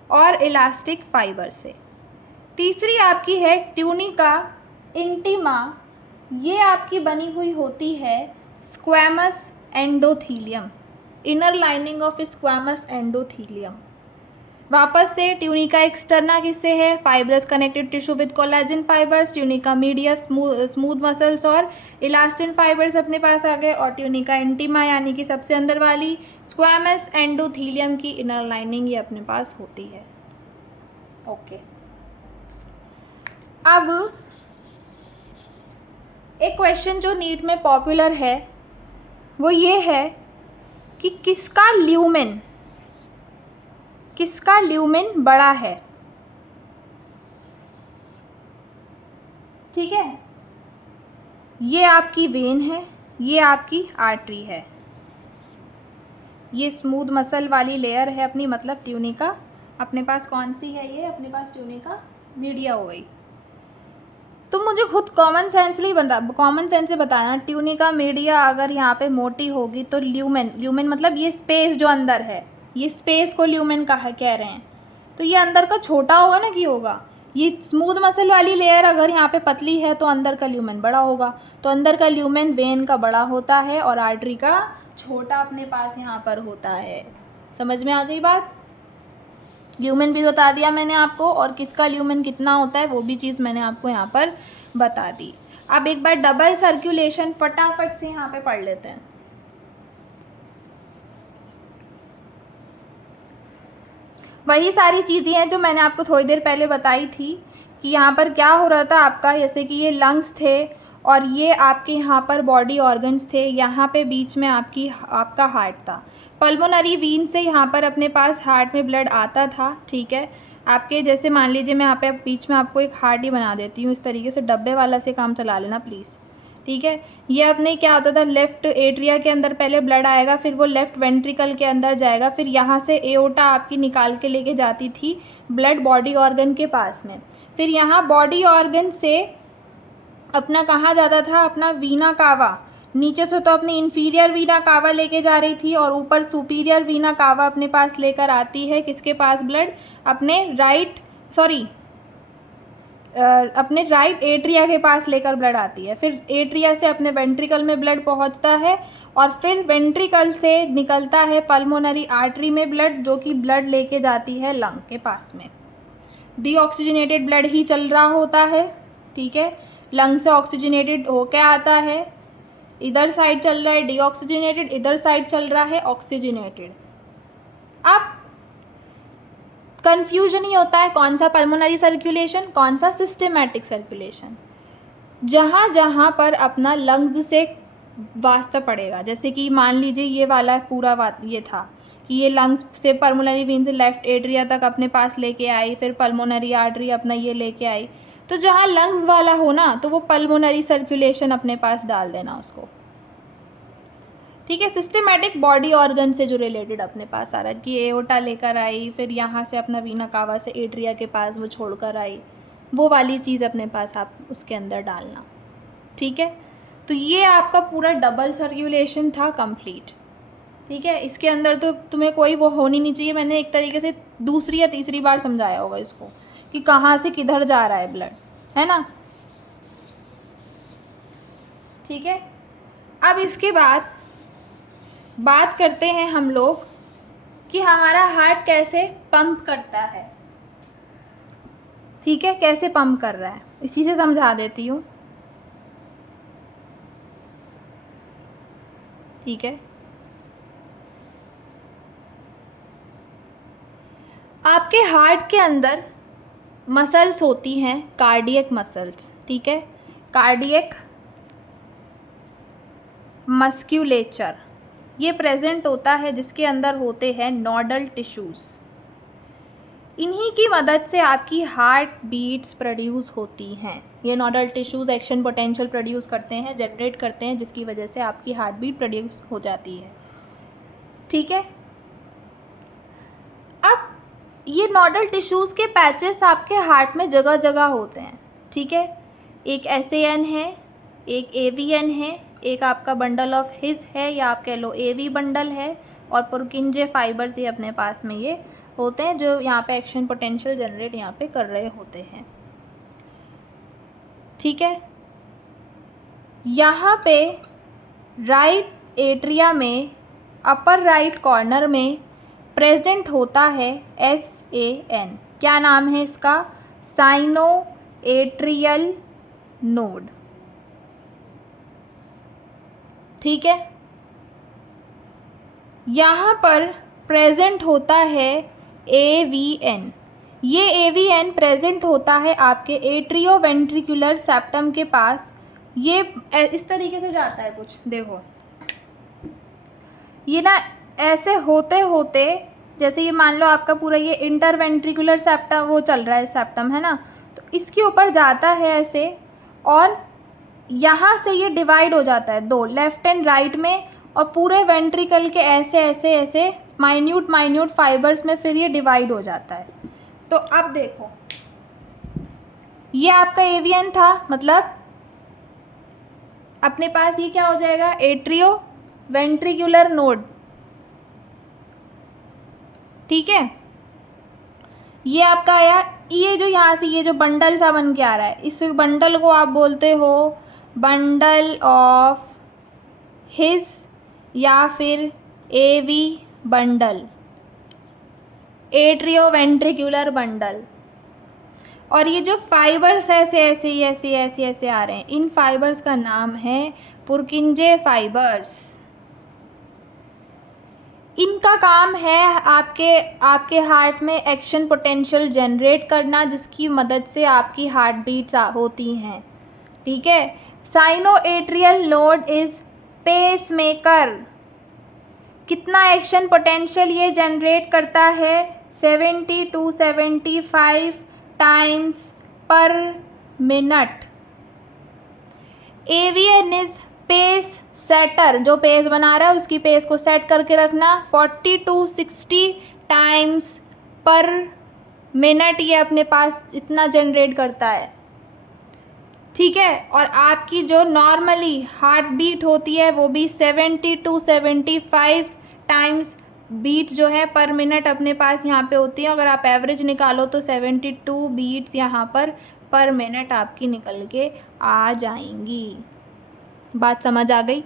और इलास्टिक फाइबर से। तीसरी आपकी है ट्यूनिका इंटिमा। ये आपकी बनी हुई होती है squamous endothelium, inner lining of squamous endothelium. वापस से ट्यूनिका एक्सटर्ना किससे है? Fibrous connected tissue with collagen fibres. Tunica media smooth muscles और इलास्टिन फाइबर्स अपने पास आ गए। और ट्यूनिका इंटिमा यानी कि सबसे अंदर वाली स्क्वैमस एंडोथीलियम की इनर लाइनिंग ये अपने पास होती है। ओके, अब एक क्वेश्चन जो नीट में पॉपुलर है वो ये है कि किसका ल्यूमेन बड़ा है? ठीक है, ये आपकी वेन है, ये आपकी आर्टरी है, ये स्मूथ मसल वाली लेयर है अपनी, मतलब ट्यूनिका अपने पास कौन सी है? ये अपने पास ट्यूनिका मीडिया हो गई। तुम मुझे खुद कॉमन सेंस से बताना, ट्यूनिका मीडिया अगर यहाँ पे मोटी होगी तो ल्यूमेन मतलब ये स्पेस जो अंदर है, ये स्पेस को ल्यूमेन कह रहे हैं, तो ये अंदर का छोटा होगा ना कि होगा। ये स्मूथ मसल वाली लेयर अगर यहाँ पे पतली है तो अंदर का ल्यूमेन बड़ा होगा, तो अंदर का ल्यूमेन वेन का बड़ा होता है और आर्टरी का छोटा अपने पास यहाँ पर होता है। समझ में आ गई बात? ल्यूमेन भी बता दिया मैंने आपको, और किसका ल्यूमेन कितना होता है वो भी चीज़ मैंने आपको यहाँ पर बता दी। अब एक बार डबल सर्कुलेशन फटाफट से यहाँ पे पढ़ लेते हैं। वही सारी चीज़ें हैं जो मैंने आपको थोड़ी देर पहले बताई थी कि यहाँ पर क्या हो रहा था आपका, जैसे कि ये लंग्स थे और ये आपके यहाँ पर बॉडी ऑर्गन्स थे, यहाँ पे बीच में आपका हार्ट था। पल्मोनरी वीन से यहाँ पर अपने पास हार्ट में ब्लड आता था। ठीक है, आपके जैसे मान लीजिए मैं यहाँ पे बीच में आपको एक हार्ट ही बना देती हूँ, इस तरीके से डब्बे वाला से काम चला लेना प्लीज़। ठीक है, ये अपने क्या होता था, लेफ़्ट एट्रिया के अंदर पहले ब्लड आएगा, फिर वो लेफ़्ट वेंट्रिकल के अंदर जाएगा, फिर यहाँ से एओर्टा आपकी निकाल के लेके जाती थी ब्लड बॉडी ऑर्गन के पास में, फिर यहाँ बॉडी ऑर्गन से अपना कहाँ जाता था, अपना वीना कावा, नीचे से तो अपनी इन्फीरियर वीना कावा लेके जा रही थी और ऊपर सुपीरियर वीना कावा अपने पास लेकर आती है किसके पास ब्लड, अपने राइट एट्रिया के पास लेकर ब्लड आती है। फिर एट्रिया से अपने वेंट्रिकल में ब्लड पहुंचता है और फिर वेंट्रिकल से निकलता है पल्मोनरी आर्टरी में ब्लड, जो कि ब्लड लेके जाती है लंग के पास में। डीऑक्सीजनेटेड ब्लड ही चल रहा होता है, ठीक है। लंग से ऑक्सीजनेटेड होके आता है, इधर साइड चल रहा है डीऑक्सीजनेटेड, इधर साइड चल रहा है ऑक्सीजनेटेड। अब कंफ्यूजन ही होता है कौन सा पल्मोनरी सर्कुलेशन, कौन सा सिस्टेमैटिक सर्कुलेशन। जहाँ जहाँ पर अपना लंग्स से वास्ता पड़ेगा, जैसे कि मान लीजिए ये वाला पूरा ये था कि ये लंग्स से पल्मोनरी वेन से लेफ्ट एट्रिया तक अपने पास लेके आई, फिर पल्मोनरी आर्टरी अपना ये लेके आई, तो जहाँ लंग्स वाला हो ना तो वो पल्मोनरी सर्कुलेशन अपने पास डाल देना उसको, ठीक है। सिस्टेमैटिक बॉडी ऑर्गन से जो रिलेटेड अपने पास आ रहा है कि एओर्टा लेकर आई, फिर यहाँ से अपना वीना कावा से एट्रिया के पास वो छोड़कर आई, वो वाली चीज़ अपने पास आप उसके अंदर डालना, ठीक है। तो ये आपका पूरा डबल सर्कुलेशन था कंप्लीट, ठीक है। इसके अंदर तो तुम्हें कोई वो होनी नहीं चाहिए, मैंने एक तरीके से दूसरी या तीसरी बार समझाया होगा इसको कि कहाँ से किधर जा रहा है ब्लड, है ना, ठीक है। अब इसके बाद बात करते हैं हम लोग कि हमारा हार्ट कैसे पंप करता है, ठीक है, कैसे पंप कर रहा है, इसी से समझा देती हूँ, ठीक है। आपके हार्ट के अंदर मसल्स होती हैं, कार्डियक मसल्स, ठीक है, कार्डियक मस्क्यूलेचर ये प्रेजेंट होता है, जिसके अंदर होते हैं नोडल टिश्यूज़। इन्हीं की मदद से आपकी हार्ट बीट्स प्रोड्यूस होती हैं। ये nodal tissues action potential produce करते हैं, जनरेट करते हैं, जिसकी वजह से आपकी हार्ट बीट प्रोड्यूस हो जाती है, ठीक है। अब ये नोडल टिश्यूज़ के पैचेस आपके हार्ट में जगह जगह होते हैं, ठीक है। एक SAN है, एक AVN है, एक आपका बंडल ऑफ हिज है या आप कह लो AV बंडल है, और पुरकिंजे फाइबर्स ये अपने पास में ये होते हैं जो यहाँ पे एक्शन पोटेंशियल जनरेट यहाँ पे कर रहे होते हैं, ठीक है। यहाँ पे राइट एट्रिया में अपर राइट कॉर्नर में प्रेजेंट होता है SAN, क्या नाम है इसका, साइनो एट्रियल नोड, ठीक है। यहाँ पर प्रेजेंट होता है AVN, ये AVN प्रेजेंट होता है आपके एट्रियोवेंट्रिकुलर सेप्टम के पास। ये इस तरीके से जाता है कुछ, देखो ये ना ऐसे होते होते, जैसे ये मान लो आपका पूरा ये इंटरवेंट्रिकुलर सेप्टम वो चल रहा है, सेप्टम है ना, तो इसके ऊपर जाता है ऐसे, और यहाँ से ये डिवाइड हो जाता है दो, लेफ्ट एंड राइट में, और पूरे वेंट्रिकल के ऐसे ऐसे ऐसे माइन्यूट माइन्यूट फाइबर्स में फिर ये डिवाइड हो जाता है। तो अब देखो ये आपका AVN था, मतलब अपने पास ये क्या हो जाएगा, एट्रियो वेंट्रिकुलर नोड, ठीक है। ये आपका आया, ये जो यहाँ से ये जो बंडल सा बन के आ रहा है, इस बंडल को आप बोलते हो बंडल ऑफ हिज या फिर AV बंडल, एट्रियोवेंट्रिकुलर बंडल। और ये जो फाइबर्स ऐसे ऐसे ऐसे ऐसे ऐसे आ रहे हैं, इन फाइबर्स का नाम है पुरकिंजे फाइबर्स। इनका काम है आपके हार्ट में एक्शन पोटेंशियल जनरेट करना, जिसकी मदद से आपकी हार्ट बीट्स होती हैं, ठीक है। Sino atrial node is pace maker. कितना एक्शन पोटेंशियल ये जनरेट करता है, 70 to 75 times per minute. AVN is pace setter, जो पेस बना रहा है उसकी पेस को सेट करके रखना, 40 to 60 टाइम्स पर मिनट ये अपने पास इतना जनरेट करता है, ठीक है। और आपकी जो नॉर्मली हार्ट बीट होती है वो भी 70 to 75 टाइम्स बीट जो है पर मिनट अपने पास यहाँ पे होती है। अगर आप एवरेज निकालो तो 72 बीट्स यहाँ पर मिनट आपकी निकल के आ जाएंगी। बात समझ आ गई?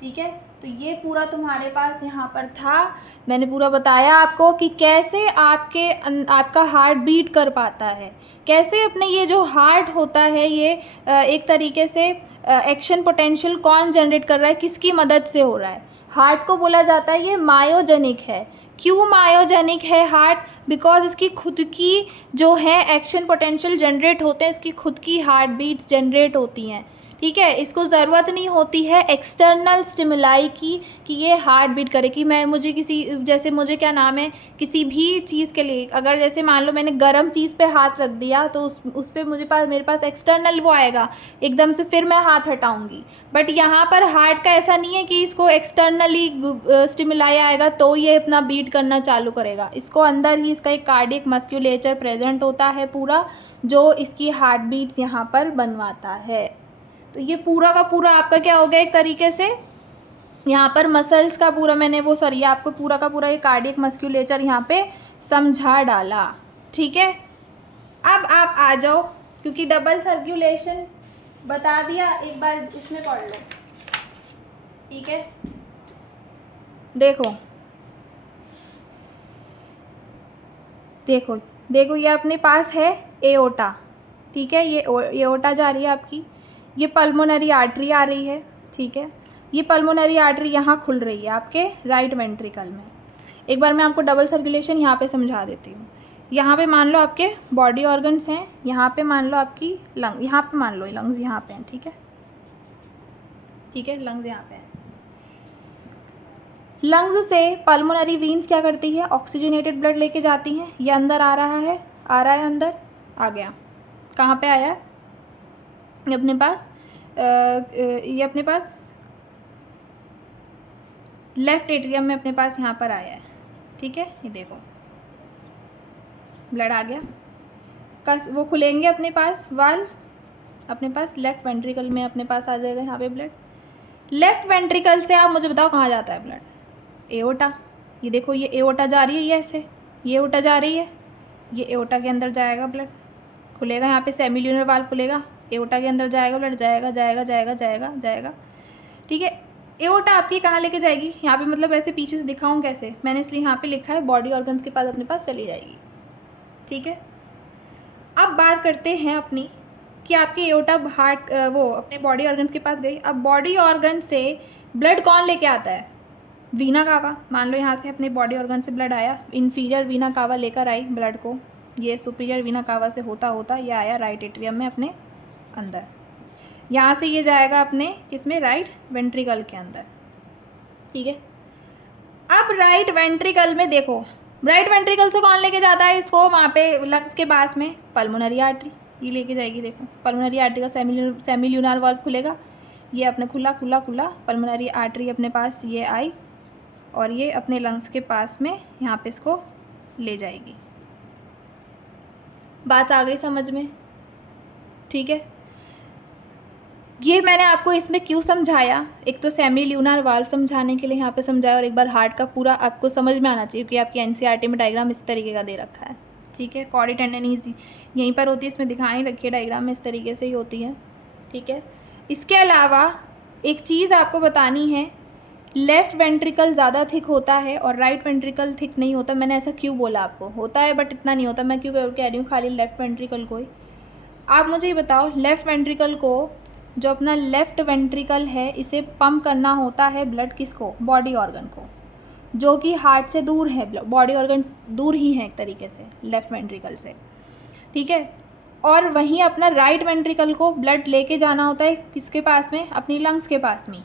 ठीक है, तो ये पूरा तुम्हारे पास यहाँ पर था। मैंने पूरा बताया आपको कि कैसे आपका हार्ट बीट कर पाता है, कैसे अपने ये जो हार्ट होता है ये एक तरीके से एक्शन पोटेंशियल कौन जनरेट कर रहा है, किसकी मदद से हो रहा है। हार्ट को बोला जाता है ये मायोजेनिक है। क्यों मायोजेनिक है हार्ट? बिकॉज इसकी खुद की जो है एक्शन पोटेंशियल जनरेट होते हैं, इसकी खुद की हार्ट बीट्स जनरेट होती हैं। ठीक है, इसको ज़रूरत नहीं होती है एक्सटर्नल स्टिमुलाई की कि ये हार्ट बीट करे। कि मुझे मुझे क्या नाम है, किसी भी चीज़ के लिए अगर जैसे मान लो मैंने गर्म चीज़ पे हाथ रख दिया तो उस पर मेरे पास एक्सटर्नल वो आएगा एकदम से, फिर मैं हाथ हटाऊंगी। बट यहाँ पर हार्ट का ऐसा नहीं है कि इसको एक्सटर्नली स्टिमुलाई आएगा तो ये अपना बीट करना चालू करेगा। इसको अंदर ही इसका एक कार्डियक मस्क्यूलेचर प्रेजेंट होता है पूरा, जो इसकी हार्ट बीट्स यहाँ पर बनवाता है। तो ये पूरा का पूरा आपका क्या हो गया, एक तरीके से यहाँ पर मसल्स का पूरा आपको पूरा का पूरा ये कार्डियक मस्क्यूलेचर यहाँ पे समझा डाला। ठीक है, अब आप आ जाओ, क्योंकि डबल सर्कुलेशन बता दिया, एक बार इसमें पढ़ लो। ठीक है, देखो ये अपने पास है एओर्टा। ठीक है, ये एओर्टा जा रही है आपकी, ये पल्मोनरी आर्टरी आ रही है। ठीक है, ये पल्मोनरी आर्टरी यहाँ खुल रही है आपके राइट वेंट्रिकल में। एक बार मैं आपको डबल सर्कुलेशन यहाँ पे समझा देती हूँ। यहाँ पे मान लो आपके बॉडी ऑर्गन्स हैं, यहाँ पे मान लो आपकी लंग, यहाँ पे मान लो लंग्स यहाँ पे हैं। ठीक है, लंग्स यहाँ पे हैं। लंग्स से पल्मोनरी वीन्स क्या करती है, ऑक्सीजनेटेड ब्लड लेके जाती हैं। ये अंदर आ रहा है अंदर आ गया। कहाँ पे आया? ये अपने पास लेफ्ट एट्रियम में अपने पास यहाँ पर आया है। ठीक है, ये देखो ब्लड आ गया। वो खुलेंगे अपने पास वाल्व, अपने पास लेफ्ट वेंट्रिकल में अपने पास आ जाएगा यहाँ पे ब्लड। लेफ्ट वेंट्रिकल से आप मुझे बताओ कहाँ जाता है ब्लड? एओर्टा। ये देखो ये एओर्टा जा रही है, ये ऐसे ये एओर्टा जा रही है, ये एओर्टा के अंदर जाएगा ब्लड, खुलेगा यहाँ पे सेमील्यूनर वाल्व खुलेगा, एओर्टा के अंदर जाएगा ब्लड, जाएगा। ठीक है, एओर्टा आपकी कहाँ लेके जाएगी? यहाँ पे मतलब ऐसे पीछे से दिखाऊँ कैसे, मैंने इसलिए यहाँ पे लिखा है बॉडी ऑर्गन्स के पास अपने पास चली जाएगी। ठीक है, अब बात करते हैं अपनी कि आपके एओर्टा हार्ट वो अपने बॉडी ऑर्गन्स के पास गई। अब बॉडी ऑर्गन से ब्लड कौन लेके आता है? वीना कावा। मान लो यहाँ से अपने बॉडी ऑर्गन से ब्लड आया, इन्फीरियर वीना कावा लेकर आई ब्लड को, ये सुपीरियर वीना कावा से होता ये आया राइट एट्रियम में अपने अंदर। यहाँ से ये जाएगा अपने किसमें? राइट वेंट्रिकल के अंदर। ठीक है, अब राइट वेंट्रिकल में देखो, राइट वेंट्रिकल से कौन लेके जाता है इसको? वहाँ पे लंग्स के पास में पल्मोनरी आर्टरी, ये लेके जाएगी। देखो पल्मोनरी आर्टरी का सेमील्यूनर वाल्व खुलेगा, ये अपने खुला पल्मोनरी आर्टरी अपने पास ये आई और ये अपने लंग्स के पास में यहाँ पे इसको ले जाएगी। बात आ गई समझ में? ठीक है, ये मैंने आपको इसमें क्यों समझाया, एक तो सेमील्यूनर वाल्व समझाने के लिए यहाँ पे समझाया, और एक बार हार्ट का पूरा आपको समझ में आना चाहिए, क्योंकि आपकी एनसीईआरटी में डायग्राम इस तरीके का दे रखा है। ठीक है, कॉर्डी टेंडनीज यहीं पर होती है, इसमें दिखा नहीं रखी है डायग्राम में, इस तरीके से ही होती है। ठीक है, इसके अलावा एक चीज़ आपको बतानी है, लेफ़्ट वेंट्रिकल ज़्यादा थिक होता है और राइट वेंट्रिकल थिक नहीं होता। मैंने ऐसा क्यों बोला आपको? होता है बट इतना नहीं होता। मैं क्यों कह रही हूँ खाली लेफ़्ट वेंट्रिकल को ही? आप मुझे ये बताओ, लेफ़्ट वेंट्रिकल को, जो अपना लेफ़्ट वेंट्रिकल है, इसे पंप करना होता है ब्लड किसको? बॉडी ऑर्गन को, जो कि हार्ट से दूर है। बॉडी ऑर्गन दूर ही है एक तरीके से लेफ़्ट वेंट्रिकल से। ठीक है, और वहीं अपना राइट वेंट्रिकल को ब्लड लेके जाना होता है किसके पास में? अपनी लंग्स के पास में।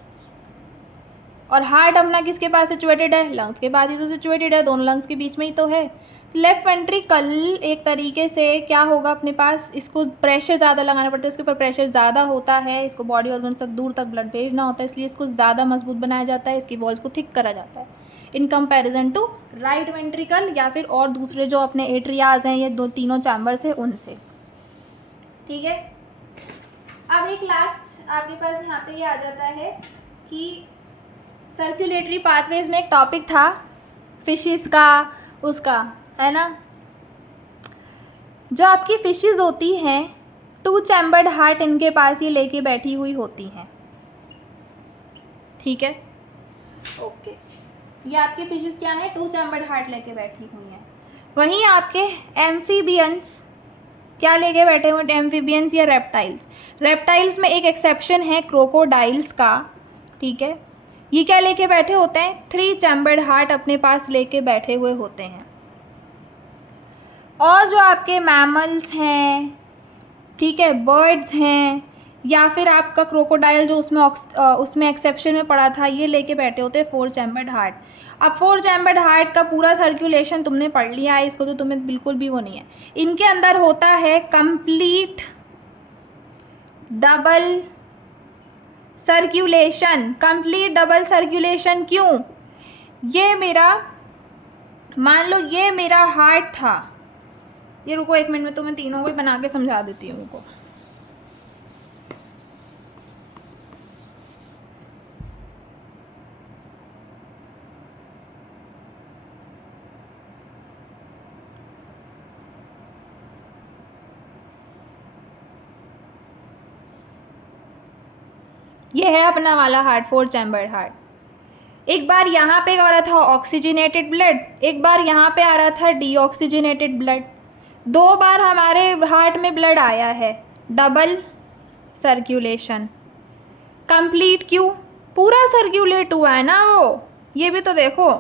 और हार्ट अपना किसके पास सिचुएटेड है? लंग्स के पास ही तो सिचुएटेड है, दोनों लंग्स के बीच में ही तो है। लेफ़्ट वेंट्रिकल एक तरीके से क्या होगा अपने पास, इसको प्रेशर ज़्यादा लगाना पड़ता है, इसके ऊपर प्रेशर ज़्यादा होता है, इसको बॉडी ऑर्गन तक दूर तक ब्लड भेजना होता है, इसलिए इसको ज़्यादा मजबूत बनाया जाता है, इसकी वॉल्स को थिक करा जाता है in comparison to right ventricle या फिर और दूसरे जो अपने एट्रियाज हैं, ये तीनों चैम्बर्स हैं उनसे। ठीक है। अब एक लास्ट आपके पास यहाँ पे ये आ जाता है कि सर्कुलेटरी पाथवेज में एक टॉपिक था फिशेस का, उसका है ना। जो आपकी फिशेस होती हैं 2 चैम्बर्ड हार्ट इनके पास ये लेके बैठी हुई होती हैं, ठीक है। ओके, ये आपकी फिशेस क्या हैं, 2 चैम्बर्ड हार्ट लेके बैठी हुई हैं। वहीं आपके एम्फीबियंस क्या लेके बैठे हुए, एम्फीबियंस या रेप्टाइल्स। रेप्टाइल्स में एक एक्सेप्शन है क्रोकोडाइल्स का, ठीक है। ये क्या लेके बैठे होते हैं, 3 चैम्बर्ड हार्ट अपने पास लेके बैठे हुए होते हैं। और जो आपके मैमल्स हैं, ठीक है, बर्ड्स हैं, या फिर आपका क्रोकोडाइल जो उसमें एक्सेप्शन में पड़ा था, ये लेके बैठे होते हैं 4 चैम्बर्ड हार्ट। अब 4 चैम्बर्ड हार्ट का पूरा सर्कुलेशन तुमने पढ़ लिया है, इसको तो तुम्हें बिल्कुल भी वो नहीं है। इनके अंदर होता है complete double circulation. Complete double circulation क्यों, ये मेरा, मान लो ये मेरा हार्ट था, ये रुको 1 मिनट में तुम्हें तीनों को ही बना के समझा देती हूँ उनको। ये है अपना वाला हार्ट, 4 चैम्बर्ड हार्ट। एक बार यहाँ पे आ रहा था ऑक्सीजनेटेड ब्लड, एक बार यहाँ पे आ रहा था डीऑक्सीजनेटेड ब्लड। 2 बार हमारे हार्ट में ब्लड आया है, डबल सर्कुलेशन। कंप्लीट क्यों, पूरा सर्कुलेट हुआ है ना वो, ये भी तो देखो,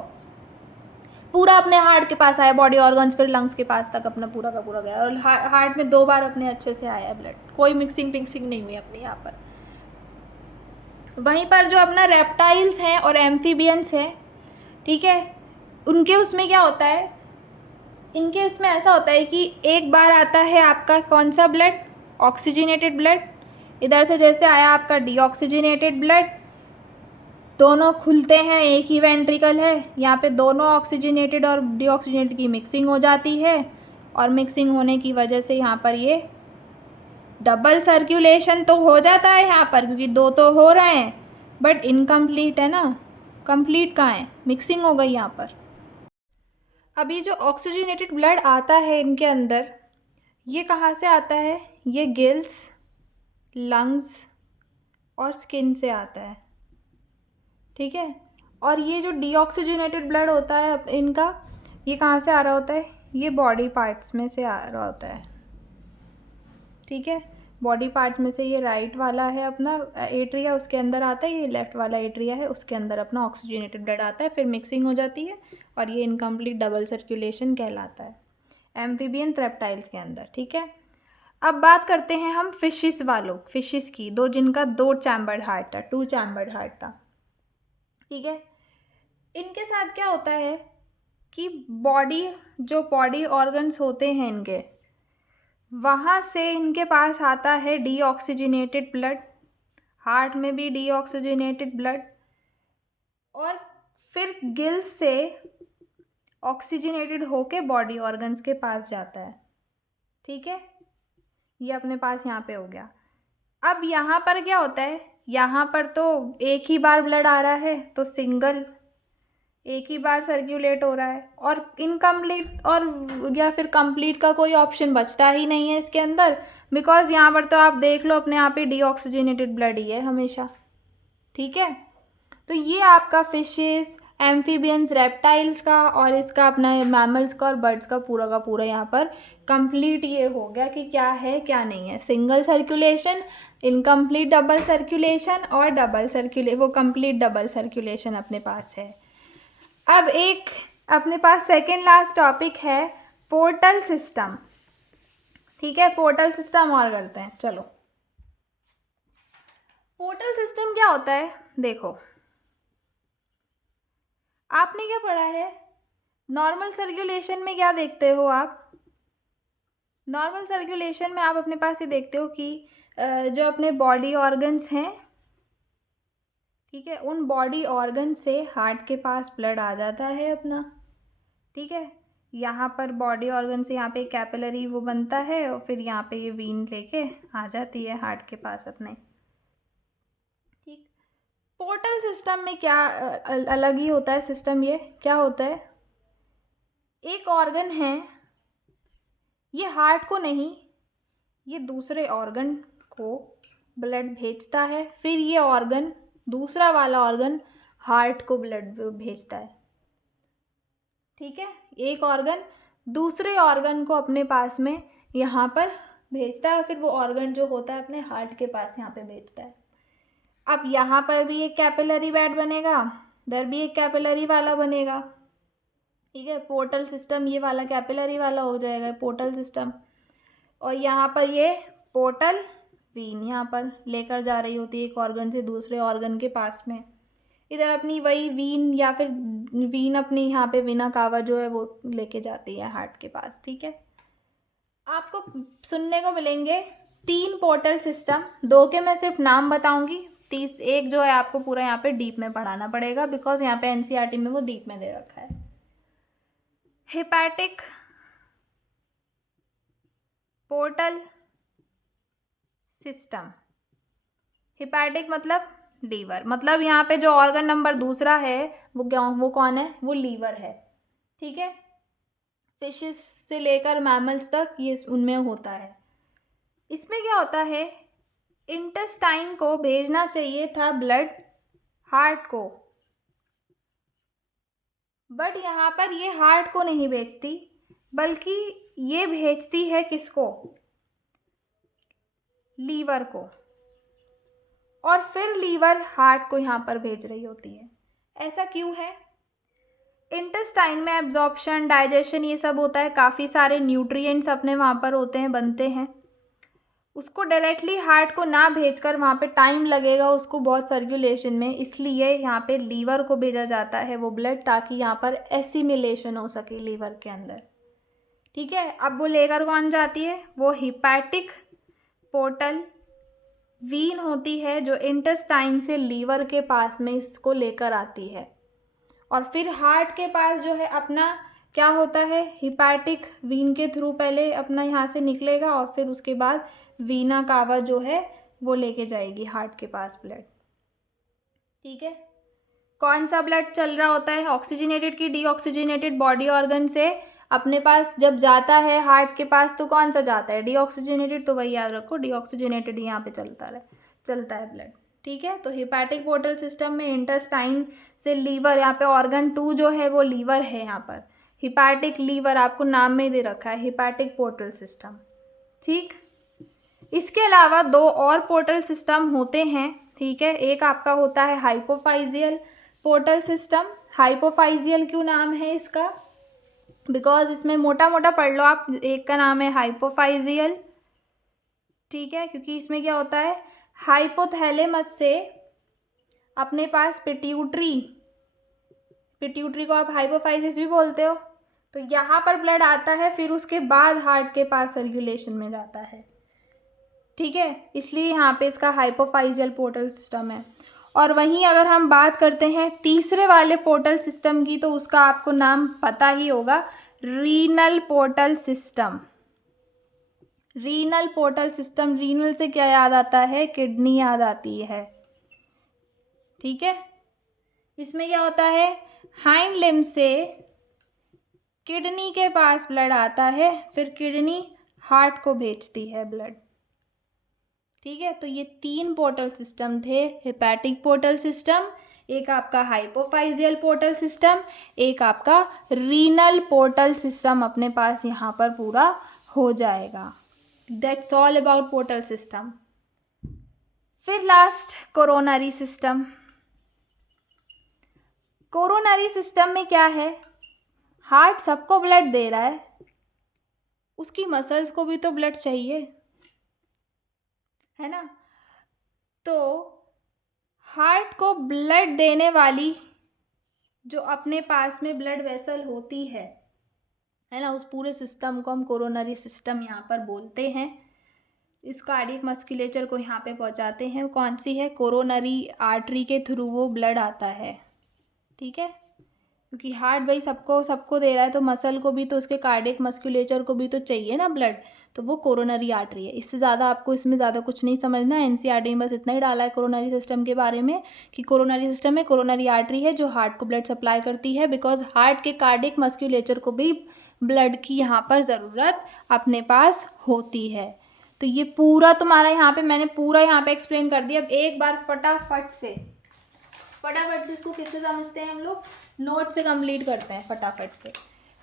पूरा अपने हार्ट के पास आया, बॉडी ऑर्गन्स फिर लंग्स के पास तक अपना पूरा का पूरा गया। और हार्ट में 2 बार अपने अच्छे से आया ब्लड, कोई मिक्सिंग पिक्सिंग नहीं हुई अपने यहाँ पर। वहीं पर जो अपना रेप्टाइल्स हैं और एम्फीबियंस हैं, ठीक है, उनके उसमें क्या होता है, इनके इसमें ऐसा होता है कि एक बार आता है आपका कौन सा ब्लड, ऑक्सीजनेटेड ब्लड, इधर से जैसे आया आपका डीऑक्सीजनेटेड ब्लड, दोनों खुलते हैं, एक ही वेंट्रिकल है, यहाँ पे दोनों ऑक्सीजनेटेड और डीऑक्सीजनेटेड की मिक्सिंग हो जाती है, और मिक्सिंग होने की वजह से यहाँ पर ये डबल सर्कुलेशन तो हो जाता है यहाँ पर, क्योंकि 2 तो हो रहे हैं, बट इनकम्प्लीट है ना, कंप्लीट कहाँ है, मिक्सिंग हो गई यहाँ पर। अभी जो ऑक्सीजनेटेड ब्लड आता है इनके अंदर, ये कहाँ से आता है, ये गिल्स, लंग्स और स्किन से आता है, ठीक है। और ये जो डीऑक्सीजनेटेड ब्लड होता है इनका, ये कहाँ से आ रहा होता है, ये बॉडी पार्ट्स में से आ रहा होता है, ठीक है। बॉडी पार्ट्स में से ये राइट वाला है अपना एट्रिया, उसके अंदर आता है, ये लेफ़्ट वाला एट्रिया है, उसके अंदर अपना ऑक्सीजनेटेड ब्लड आता है, फिर मिक्सिंग हो जाती है, और ये इनकम्प्लीट डबल सर्कुलेशन कहलाता है एम्फीबियन रेप्टाइल्स के अंदर, ठीक है। अब बात करते हैं हम फिशेस वालों, फिशेस की, जिनका 2 चैम्बर्ड हार्ट था, 2 चैम्बर्ड हार्ट था, ठीक है। इनके साथ क्या होता है कि बॉडी ऑर्गन्स होते हैं इनके, वहाँ से इनके पास आता है डीऑक्सीजनेटेड ब्लड, हार्ट में भी डीऑक्सीजनेटेड ब्लड, और फिर गिल्स से ऑक्सीजनेटेड होके बॉडी ऑर्गन्स के पास जाता है, ठीक है। ये अपने पास यहाँ पे हो गया। अब यहाँ पर क्या होता है, यहाँ पर तो एक ही बार ब्लड आ रहा है, तो सिंगल, एक ही बार सर्कुलेट हो रहा है, और इनकम्प्लीट और या फिर कंप्लीट का कोई ऑप्शन बचता ही नहीं है इसके अंदर, बिकॉज यहाँ पर तो आप देख लो अपने आप ही डीऑक्सीजनेटेड ब्लड ही है हमेशा, ठीक है। तो ये आपका फिशेस, एम्फीबियंस, रेप्टाइल्स का, और इसका अपना मैमल्स का और बर्ड्स का पूरा यहाँ पर कंप्लीट ये हो गया कि क्या है क्या नहीं है, single circulation, incomplete double circulation, और वो कंप्लीट डबल सर्कुलेशन अपने पास है। अब एक अपने पास सेकेंड लास्ट टॉपिक है पोर्टल सिस्टम, ठीक है। पोर्टल सिस्टम और करते हैं, चलो। पोर्टल सिस्टम क्या होता है, देखो आपने क्या पढ़ा है, नॉर्मल सर्कुलेशन में क्या देखते हो आप, नॉर्मल सर्कुलेशन में आप अपने पास ये देखते हो कि जो अपने बॉडी ऑर्गन्स हैं, ठीक है, उन बॉडी ऑर्गन से हार्ट के पास ब्लड आ जाता है अपना, ठीक है। यहाँ पर बॉडी ऑर्गन से यहाँ पे कैपिलरी वो बनता है और फिर यहाँ पे ये वीन लेके आ जाती है हार्ट के पास अपने। ठीक, पोर्टल सिस्टम में क्या अलग ही होता है सिस्टम। ये क्या होता है, एक ऑर्गन है, ये हार्ट को नहीं, ये दूसरे ऑर्गन को ब्लड भेजता है, फिर ये ऑर्गन, दूसरा वाला ऑर्गन हार्ट को ब्लड भेजता है। ठीक है, एक ऑर्गन दूसरे ऑर्गन को अपने पास में यहाँ पर भेजता है और फिर वो ऑर्गन जो होता है अपने हार्ट के पास यहाँ पे भेजता है। अब यहाँ पर भी एक कैपिलरी बेड बनेगा, इधर भी एक कैपिलरी वाला बनेगा। ठीक है, पोर्टल सिस्टम ये वाला कैपिलरी वाला हो जाएगा पोर्टल सिस्टम। और यहाँ पर ये पोर्टल वीन यहाँ पर लेकर जा रही होती है एक ऑर्गन से दूसरे ऑर्गन के पास में। इधर अपनी वही वीन या फिर वीन अपनी यहाँ पे वीना कावा जो है वो लेके जाती है हार्ट के पास। ठीक है, आपको सुनने को मिलेंगे 3 पोर्टल सिस्टम, 2 के मैं सिर्फ नाम बताऊंगी, एक जो है आपको पूरा यहाँ पे डीप में पढ़ाना पड़ेगा बिकॉज यहाँ पे एनसीईआरटी में वो डीप में दे रखा है। हेपेटिक पोर्टल सिस्टम, हेपेटिक मतलब लीवर, मतलब यहाँ पे जो ऑर्गन नंबर दूसरा है वो कौन है, वो लीवर है। ठीक है, फिशेस से लेकर मैमल्स तक ये उनमें होता है। इसमें क्या होता है, इंटेस्टाइन को भेजना चाहिए था ब्लड हार्ट को, बट यहाँ पर ये हार्ट को नहीं भेजती बल्कि ये भेजती है किसको, लीवर को, और फिर लीवर हार्ट को यहाँ पर भेज रही होती है। ऐसा क्यों है, इंटेस्टाइन में एब्जॉर्प्शन डाइजेशन ये सब होता है, काफ़ी सारे न्यूट्रिएंट्स अपने वहाँ पर होते हैं, बनते हैं। उसको डायरेक्टली हार्ट को ना भेजकर वहाँ पे टाइम लगेगा उसको बहुत सर्कुलेशन में, इसलिए यहाँ पे लीवर को भेजा जाता है वो ब्लड, ताकि यहाँ पर एसिमिलेशन हो सके लीवर के अंदर। ठीक है, अब वो लेकर कौन जाती है, वो हिपैटिक पोर्टल वीन होती है जो इंटेस्टाइन से लीवर के पास में इसको लेकर आती है। और फिर हार्ट के पास जो है अपना क्या होता है, हिपैटिक वीन के थ्रू पहले अपना यहाँ से निकलेगा और फिर उसके बाद वीना कावा जो है वो लेके जाएगी हार्ट के पास ब्लड। ठीक है, कौन सा ब्लड चल रहा होता है, ऑक्सीजनेटेड की डीऑक्सीजनेटेड, बॉडी ऑर्गन से अपने पास जब जाता है हार्ट के पास तो कौन सा जाता है, डीऑक्सीजनेटेड, तो वही याद रखो डीऑक्सीजनेटेड यहाँ पे चलता है ब्लड। ठीक है, तो हिपैटिक पोर्टल सिस्टम में इंटेस्टाइन से लीवर, यहाँ पे ऑर्गन 2 जो है वो लीवर है, यहाँ पर हिपैटिक लीवर आपको नाम में दे रखा है हिपैटिक पोर्टल सिस्टम। ठीक, इसके अलावा 2 और पोर्टल सिस्टम होते हैं। ठीक है, एक आपका होता है हाइपोफाइजियल पोर्टल सिस्टम। हाइपोफाइजियल क्यों नाम है इसका, बिकॉज इसमें मोटा मोटा पढ़ लो आप, एक का नाम है हाइपोफाइजियल। ठीक है, क्योंकि इसमें क्या होता है, हाइपोथैलेमस से अपने पास पिट्यूटरी को आप हाइपोफाइसिस भी बोलते हो, तो यहाँ पर ब्लड आता है, फिर उसके बाद हार्ट के पास सर्कुलेशन में जाता है। ठीक है, इसलिए यहाँ पे इसका हाइपोफाइजियल पोर्टल सिस्टम है। और वहीं अगर हम बात करते हैं तीसरे वाले पोर्टल सिस्टम की, तो उसका आपको नाम पता ही होगा, renal portal system. Renal portal system, renal से क्या याद आता है, किडनी याद आती है। ठीक है, इसमें क्या होता है, हाइंड लिम्ब से किडनी के पास ब्लड आता है, फिर किडनी हार्ट को भेजती है ब्लड। ठीक है, तो ये 3 पोर्टल सिस्टम थे, हेपेटिक पोर्टल सिस्टम, एक आपका हाइपोफाइजियल पोर्टल सिस्टम, एक आपका रीनल पोर्टल सिस्टम अपने पास यहाँ पर पूरा हो जाएगा। That's all about portal system. फिर last coronary system. Coronary system में क्या है, हार्ट सबको ब्लड दे रहा है, उसकी मसल्स को भी तो ब्लड चाहिए, है ना। तो हार्ट को ब्लड देने वाली जो अपने पास में ब्लड वेसल होती है ना, उस पूरे सिस्टम को हम कोरोनरी सिस्टम यहाँ पर बोलते हैं। इस कार्डियक मस्कुलेचर को यहाँ पे पहुँचाते हैं, कौन सी है, कोरोनरी आर्टरी के थ्रू वो ब्लड आता है। ठीक है, क्योंकि हार्ट भाई सबको सबको दे रहा है, तो मसल को भी, तो उसके कार्डियक मस्कुलेचर को भी तो चाहिए ना ब्लड, तो वो कोरोनरी आर्टरी है। इससे ज़्यादा आपको इसमें ज़्यादा कुछ नहीं समझना। एनसीईआरटी में बस इतना ही डाला है कोरोनरी सिस्टम के बारे में कि कोरोनरी सिस्टम में कोरोनरी आर्टरी है जो हार्ट को ब्लड सप्लाई करती है, बिकॉज हार्ट के कार्डियक मस्कुलेचर को भी ब्लड की यहाँ पर ज़रूरत अपने पास होती है। तो ये पूरा तुम्हारा यहाँ पे मैंने पूरा यहाँ पे एक्सप्लेन कर दिया। अब एक बार फटाफट से इसको किससे समझते हैं हम लोग, नोट से कंप्लीट करते हैं फटाफट से।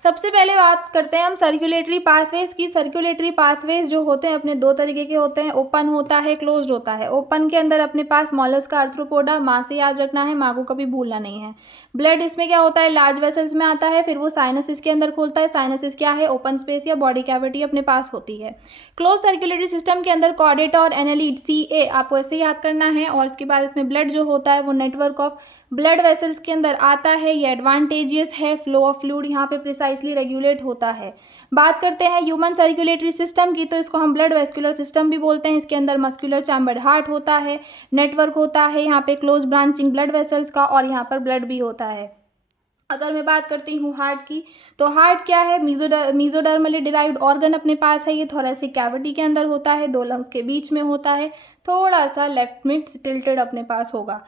सबसे पहले बात करते हैं हम सर्कुलेटरी पाथवेज की। सर्कुलेटरी पाथवेज जो होते हैं अपने दो तरीके के होते हैं, ओपन होता है, क्लोज्ड होता है। ओपन के अंदर अपने पास मॉलस्का, आर्थ्रोपोडा, माँ से याद रखना है, माँ को कभी भूलना नहीं है। ब्लड इसमें क्या होता है, लार्ज वेसल्स में आता है, फिर वो साइनसिस के अंदर खोलता है। साइनसिस क्या है, ओपन स्पेस या बॉडी कैविटी अपने पास होती है। क्लोज सर्कुलेटरी सिस्टम के अंदर कॉर्डेटा और एनालीड, CA आपको ऐसे याद करना है। और इसके बाद इसमें ब्लड जो होता है वो नेटवर्क ऑफ ब्लड वेसल्स के अंदर आता है। ये एडवांटेजियस है, फ्लो ऑफ फ्लूइड यहाँ पे प्रिसाइसली रेगुलेट होता है। बात करते हैं ह्यूमन सर्कुलेटरी सिस्टम की, तो इसको हम ब्लड वेस्कुलर सिस्टम भी बोलते हैं। इसके अंदर मस्कुलर चैम्बर्ड हार्ट होता है, नेटवर्क होता है यहाँ पे क्लोज ब्रांचिंग ब्लड वेसल्स का, और यहाँ पर ब्लड भी होता है। अगर मैं बात करती हूँ हार्ट की, तो हार्ट क्या है, मीजोडर्मली डिराइव्ड ऑर्गन अपने पास है। ये थोरेसिक कैविटी के अंदर होता है, दो लंग्स के बीच में होता है, थोड़ा सा लेफ्ट में टिल्टेड अपने पास होगा।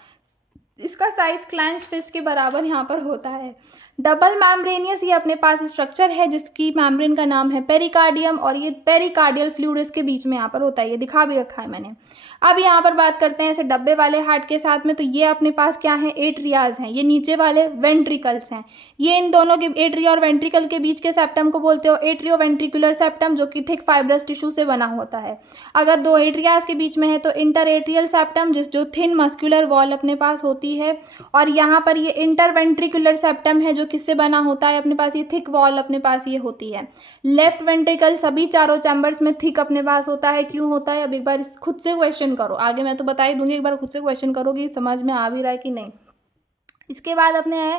इसका साइज क्लेंच्ड फिस्ट के बराबर यहाँ पर होता है। डबल मैम्ब्रेनियस ये अपने पास स्ट्रक्चर है जिसकी मैम्ब्रेन का नाम है पेरिकार्डियम, और ये पेरिकार्डियल फ्लूइड इसके बीच में यहाँ पर होता है, ये दिखा भी रखा है मैंने। अब यहाँ पर बात करते हैं ऐसे डब्बे वाले हार्ट के साथ में, तो ये अपने पास क्या है, एट्रियाज हैं, ये नीचे वाले वेंट्रिकल्स हैं। ये इन दोनों के एट्रिया और वेंट्रिकल के बीच के सेप्टम को बोलते हो एट्रियो वेंट्रिकुलर सेप्टम, जो कि थिक फाइब्रस टिश्यू से बना होता है। अगर दो एट्रियाज के बीच में है तो इंटर एट्रियल सेप्टम, जो थिन मस्कुलर वॉल अपने पास होती है। और यहाँ पर ये इंटरवेंट्रिकुलर सेप्टम है जो किससे बना होता है अपने पास, ये थिक वॉल अपने पास ये होती है। लेफ्ट वेंट्रिकल सभी चारों चैम्बर्स में थिक अपने पास होता है। क्यों होता है, अब एक बार खुद से क्वेश्चन करो, आगे मैं तो बता ही दूंगी, एक बार खुद से क्वेश्चन करोगे समझ में आ भी रहा है कि नहीं। इसके बाद अपने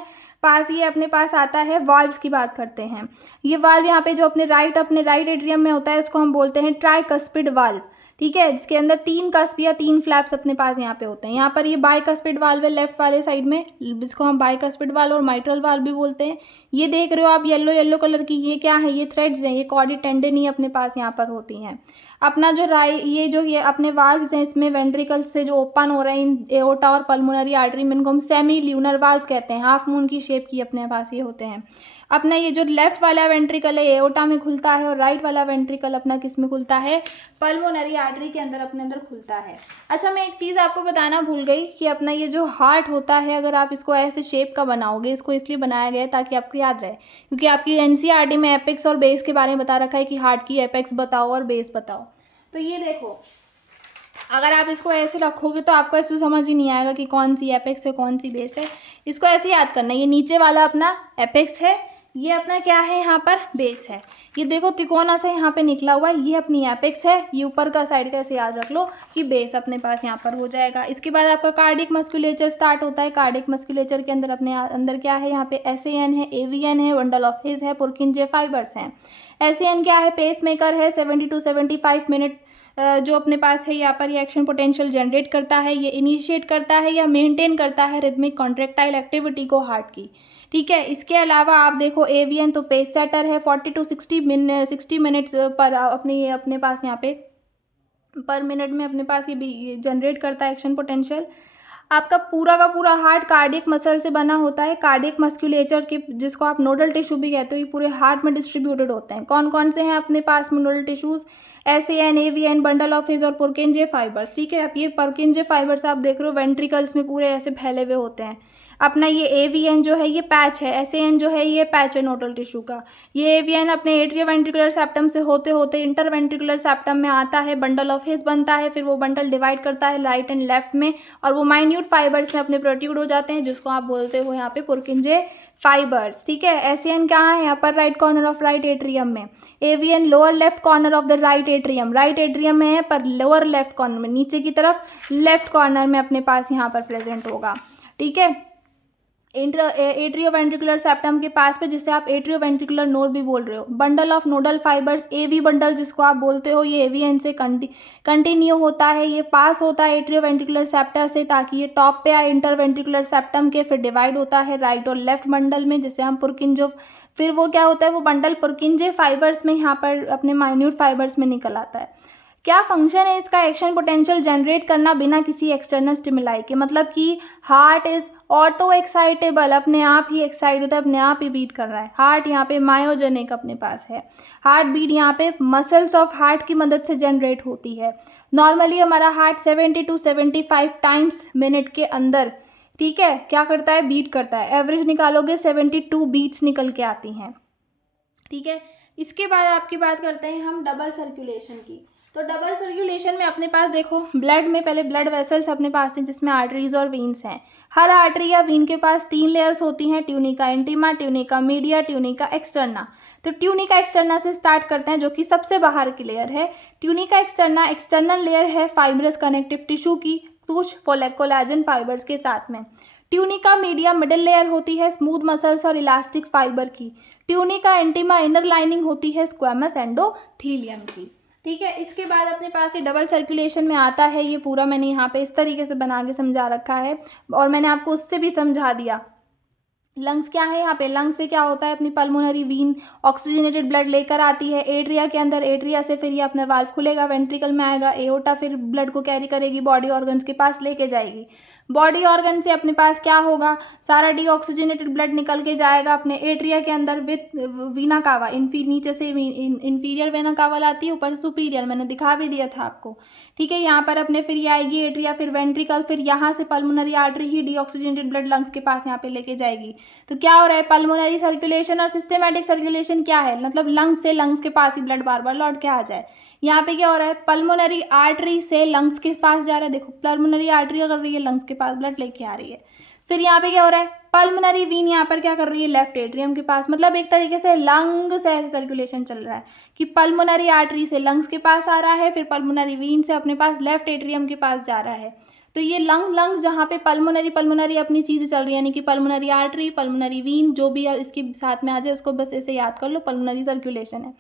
पास ये अपने पास आता है वाल्व की बात करते हैं। ये वाल्व यहाँ पे जो अपने राइट एट्रियम में होता है इसको हम बोलते हैं ट्राइकस्पिड वाल्व, ठीक है, जिसके अंदर 3 कस्प या 3 फ्लैप्स अपने पास यहाँ पे होते हैं। यहाँ पर ये बाइकस्पिड वाल्व है लेफ्ट वाले साइड में, जिसको हम बाइकस्पिड वाल्व और माइट्रल वाल्व भी बोलते हैं। ये देख रहे हो आप येलो कलर की, ये क्या है, ये थ्रेड्स हैं, ये कॉर्डी टेंडन ही अपने पास यहाँ पर होती हैं। अपना जो ये अपने वाल्व्स हैं इसमें वेंट्रिकल से जो ओपन हो रहे हैं इन एओर्टा और पल्मोनरी आर्टरी में, इनको हम सेमी ल्यूनर वाल्व कहते हैं, हाफ मून की शेप की अपने पास ये होते हैं। अपना ये जो लेफ्ट वाला वेंट्रिकल है एओर्टा में खुलता है, और राइट वाला वेंट्रिकल अपना किस में खुलता है, पल्मोनरी आर्टरी के अंदर अपने अंदर खुलता है। अच्छा, मैं एक चीज़ आपको बताना भूल गई कि अपना ये जो हार्ट होता है, अगर आप इसको ऐसे शेप का बनाओगे, इसको इसलिए बनाया गया है ताकि आपको याद रहे, क्योंकि आपकी एनसीईआरटी में एपेक्स और बेस के बारे में बता रखा है कि हार्ट की एपेक्स बताओ और बेस बताओ। तो ये देखो, अगर आप इसको ऐसे रखोगे तो आपको ऐसे समझ ही नहीं आएगा कि कौन सी एपेक्स है कौन सी बेस है। इसको ऐसे याद करना, ये नीचे वाला अपना एपेक्स है, ये अपना क्या है यहाँ पर बेस है। ये देखो तिकोना से यहाँ पे निकला हुआ है, ये अपनी एपेक्स है, ये ऊपर का साइड का ऐसे याद रख लो कि बेस अपने पास यहाँ पर हो जाएगा। इसके बाद आपका कार्डिक मस्कुलेचर स्टार्ट होता है। कार्डिक मस्कुलेचर के अंदर अपने अंदर क्या है, यहाँ पे SAN है, AVN है, बंडल ऑफ हिज है, पुरकिंजे फाइबर्स हैं। SAN क्या है, पेस मेकर है, 70 to 75 मिनट जो अपने पास है यहाँ पर रिएक्शन पोटेंशियल जनरेट करता है। ये इनिशिएट करता है या मेंटेन करता है रिदमिक कॉन्ट्रेक्टाइल एक्टिविटी को हार्ट की, ठीक है। इसके अलावा आप देखो AVN तो पेस सेटर है, 40 to 60 मिनट्स पर अपने पास यहाँ पे पर मिनट में अपने पास ये जनरेट करता है एक्शन पोटेंशियल। आपका पूरा का पूरा हार्ट कार्डियक मसल से बना होता है। कार्डियक मस्कुलेचर के, जिसको आप नोडल टिश्यू भी कहते हो, ये पूरे हार्ट में डिस्ट्रीब्यूटेड होते हैं। कौन कौन से हैं अपने पास में nodal tissues, SAN, AVN, bundle of his और पुरकिंजे फाइबर्स, ठीक है। अब ये पुरकिंजे फाइबर्स आप देख रहे हो वेंट्रिकल्स में पूरे ऐसे फैले हुए होते हैं। अपना ये AVN जो है ये पैच है, SAN जो है ये पैच है नोडल टिश्यू का। ये AVN अपने एट्रियो वेंट्रिकुलर सेप्टम से होते होते इंटरवेंट्रिकुलर सेप्टम में आता है, बंडल ऑफ हिज बनता है, फिर वो बंडल डिवाइड करता है राइट एंड लेफ्ट में, और वो माइन्यूट फाइबर्स में अपने प्रोट्यूड हो जाते हैं, जिसको आप बोलते हो यहाँ पे पुरकिंजे फाइबर्स, ठीक है। SAN कहाँ है, यहाँ पर right corner of right atrium में। AVN lower left corner of the right atrium में है, पर लोअर लेफ्ट कॉर्नर में, नीचे की तरफ लेफ्ट कॉर्नर में अपने पास यहाँ पर प्रेजेंट होगा, ठीक है। एट्रियोवेंट्रिकुलर सेप्टम के पास पे, जिसे आप एट्रियोवेंट्रिकुलर नोड भी बोल रहे हो। Bundle of nodal fibres, AV bundle जिसको आप बोलते हो, ये एवीएन से कंटिन्यू होता है, ये पास होता है एट्रियोवेंट्रिकुलर सेप्टा से ताकि ये टॉप पे आए इंटरवेंट्रिकुलर सेप्टम के, फिर डिवाइड होता है राइट और लेफ्ट बंडल में, जिसे हम पुरकिंजो, फिर वो क्या होता है, वो बंडल पुरकिंजे फाइबर्स में यहाँ पर अपने माइन्यूट फाइबर्स में निकल आता है। क्या फंक्शन है इसका? एक्शन पोटेंशियल जनरेट करना बिना किसी एक्सटर्नल स्टिमुलाई के, मतलब कि हार्ट इज ऑटो एक्साइटेबल, अपने आप ही एक्साइट होता है, अपने आप ही बीट कर रहा है। हार्ट यहाँ पे मायोजेनिक अपने पास है, हार्ट बीट यहाँ पे मसल्स ऑफ हार्ट की मदद से जनरेट होती है। नॉर्मली हमारा हार्ट 70 to 75 टाइम्स मिनट के अंदर, ठीक है, क्या करता है, बीट करता है। एवरेज निकालोगे 72 बीट्स निकल के आती हैं, ठीक है। इसके बाद आपकी बात करते हैं हम डबल सर्कुलेशन की। तो डबल सर्कुलेशन में अपने पास देखो, ब्लड में पहले ब्लड वेसल्स अपने पास हैं जिसमें आर्टरीज और वीन्स हैं। हर आर्टरी या वीन के पास 3 लेयर्स होती हैं, tunica intima, tunica media, tunica externa. तो ट्यूनिका एक्सटर्ना से स्टार्ट करते हैं जो कि सबसे बाहर की लेयर है। ट्यूनिका एक्सटर्ना एक्सटर्नल लेयर है फाइब्रस कनेक्टिव टिश्यू की, कुछ कोलेजन फाइबर्स के साथ में। ट्यूनिका मीडिया मिडिल लेयर होती है स्मूथ मसल्स और इलास्टिक फाइबर की। ट्यूनिका इंटीमा इनर लाइनिंग होती है स्क्वेमस एंडोथीलियम की, ठीक है। इसके बाद अपने पास ये डबल सर्कुलेशन में आता है, ये पूरा मैंने यहाँ पे इस तरीके से बना के समझा रखा है और मैंने आपको उससे भी समझा दिया। लंग्स क्या है यहाँ पे, लंग्स से क्या होता है, अपनी पल्मोनरी वीन ऑक्सीजनेटेड ब्लड लेकर आती है एट्रिया के अंदर, एट्रिया से फिर ये अपना वाल्व खुलेगा, वेंट्रिकल में आएगा, एओर्टा फिर ब्लड को कैरी करेगी, बॉडी ऑर्गन्स के पास लेके जाएगी। बॉडी ऑर्गन से अपने पास क्या होगा, सारा डीऑक्सीजनेटेड ब्लड निकल के जाएगा अपने एट्रिया के अंदर विथ वीना कावा, नीचे से इंफीरियर वेना कावा लाती है, ऊपर सुपीरियर, मैंने दिखा भी दिया था आपको, ठीक है। यहाँ पर अपने फिर ये आएगी एट्रिया, फिर वेंट्रिकल, फिर यहाँ से पल्मोनरी आर्टरी ही डीऑक्सीजनेटेड ब्लड लंग्स के पास यहाँ पे लेके जाएगी। तो क्या हो रहा है, पल्मोनरी सर्कुलेशन और सिस्टेमैटिक सर्कुलेशन क्या है, मतलब लंग्स से लंग्स के पास ही ब्लड बार बार लौट के आ जाए। यहाँ पे क्या हो रहा है, पल्मोनरी आर्टरी से लंग्स के पास जा रहा है, देखो पल्मोनरी आर्टरी कर रही है लंग्स के पास ब्लड लेके आ रही है। फिर यहाँ पे क्या हो रहा है, पल्मोनरी वीन यहाँ पर क्या कर रही है, लेफ्ट एट्रियम के पास, मतलब एक तरीके से लंग से सर्कुलेशन चल रहा है कि पल्मोनरी आर्टरी से लंग्स के पास आ रहा है, फिर पल्मोनरी वीन से अपने पास लेफ्ट एट्रियम के पास जा रहा है। तो ये लंग्स जहाँ पे पल्मोनरी अपनी चीज़ें चल रही है, यानी कि पल्मोनरी आर्टरी, पल्मोनरी वीन, जो भी इसके साथ में आ जाए उसको बस ऐसे याद कर लो, पल्मोनरी सर्कुलेशन है।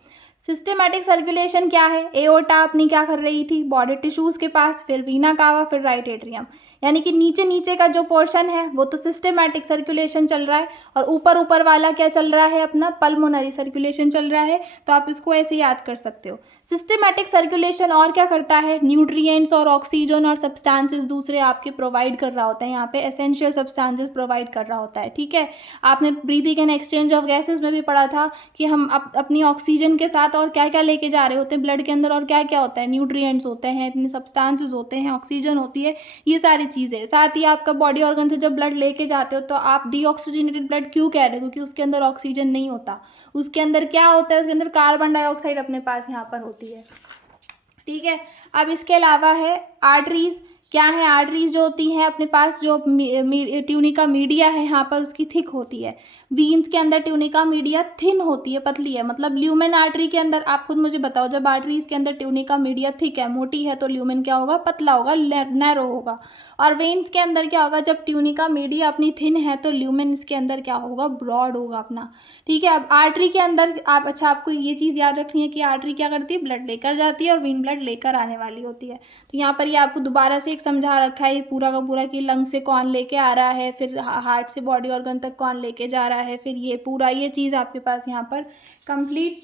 सिस्टेमैटिक सर्कुलेशन क्या है, एओर्टा अपनी क्या कर रही थी, बॉडी टिश्यूज के पास, फिर वीना कावा, फिर राइट एट्रियम, यानी कि नीचे नीचे का जो पोर्शन है वो तो सिस्टेमैटिक सर्कुलेशन चल रहा है, और ऊपर ऊपर वाला क्या चल रहा है, अपना पल्मोनरी सर्कुलेशन चल रहा है। तो आप इसको ऐसे याद कर सकते हो। सिस्टेमैटिक सर्कुलेशन और क्या करता है, न्यूट्रिएंट्स और ऑक्सीजन और सब्सटेंसेस दूसरे आपके प्रोवाइड कर रहा होता है, यहाँ पे एसेंशियल सब्सटेंसेस प्रोवाइड कर रहा होता है, ठीक है। आपने breathing and exchange of gases में भी पढ़ा था कि हम अपनी ऑक्सीजन के साथ और क्या क्या लेके जा रहे होते हैं ब्लड के अंदर, और क्या क्या होता है, न्यूट्रिएंट्स होते हैं, इतने सब्सटेंसेस होते हैं, ऑक्सीजन होती है, ये सारी चीज़ें। साथ ही आपका बॉडी ऑर्गन से जब ब्लड लेके जाते हो तो आप डीऑक्सीजनेटेड ब्लड क्यों कह रहे हो, क्योंकि उसके अंदर ऑक्सीजन नहीं होता, उसके अंदर क्या होता है, उसके अंदर कार्बन डाइऑक्साइड अपने पास यहाँ पर होती है, ठीक है। अब इसके अलावा है आर्टरीज, क्या है, आर्टरीज जो होती हैं अपने पास, जो ट्यूनिका मीडिया है यहाँ पर उसकी थिक होती है, वीन्स के अंदर ट्यूनिका मीडिया थिन होती है, पतली है, मतलब ल्यूमेन आर्टरी के अंदर, आप खुद मुझे बताओ, जब आर्टरीज के अंदर ट्यूनिका मीडिया थिक है, मोटी है, तो ल्यूमेन क्या होगा, पतला होगा, नैरो होगा। और वेन्स के अंदर क्या होगा, जब ट्यूनिका मीडिया अपनी थिन है तो ल्यूमेन इसके अंदर क्या होगा, ब्रॉड होगा अपना, ठीक है। अब आर्टरी के अंदर आप, अच्छा आपको ये चीज़ याद रखनी है कि आर्टरी क्या करती है, ब्लड लेकर जाती है और वेन ब्लड लेकर आने वाली होती है। तो यहाँ पर ये आपको दोबारा से एक समझा रखा है पूरा का पूरा कि लंग से कौन लेके आ रहा है, फिर हार्ट से बॉडी ऑर्गन तक कौन लेके जा रहा है, फिर ये पूरा ये चीज़ आपके पास यहाँ पर कंप्लीट,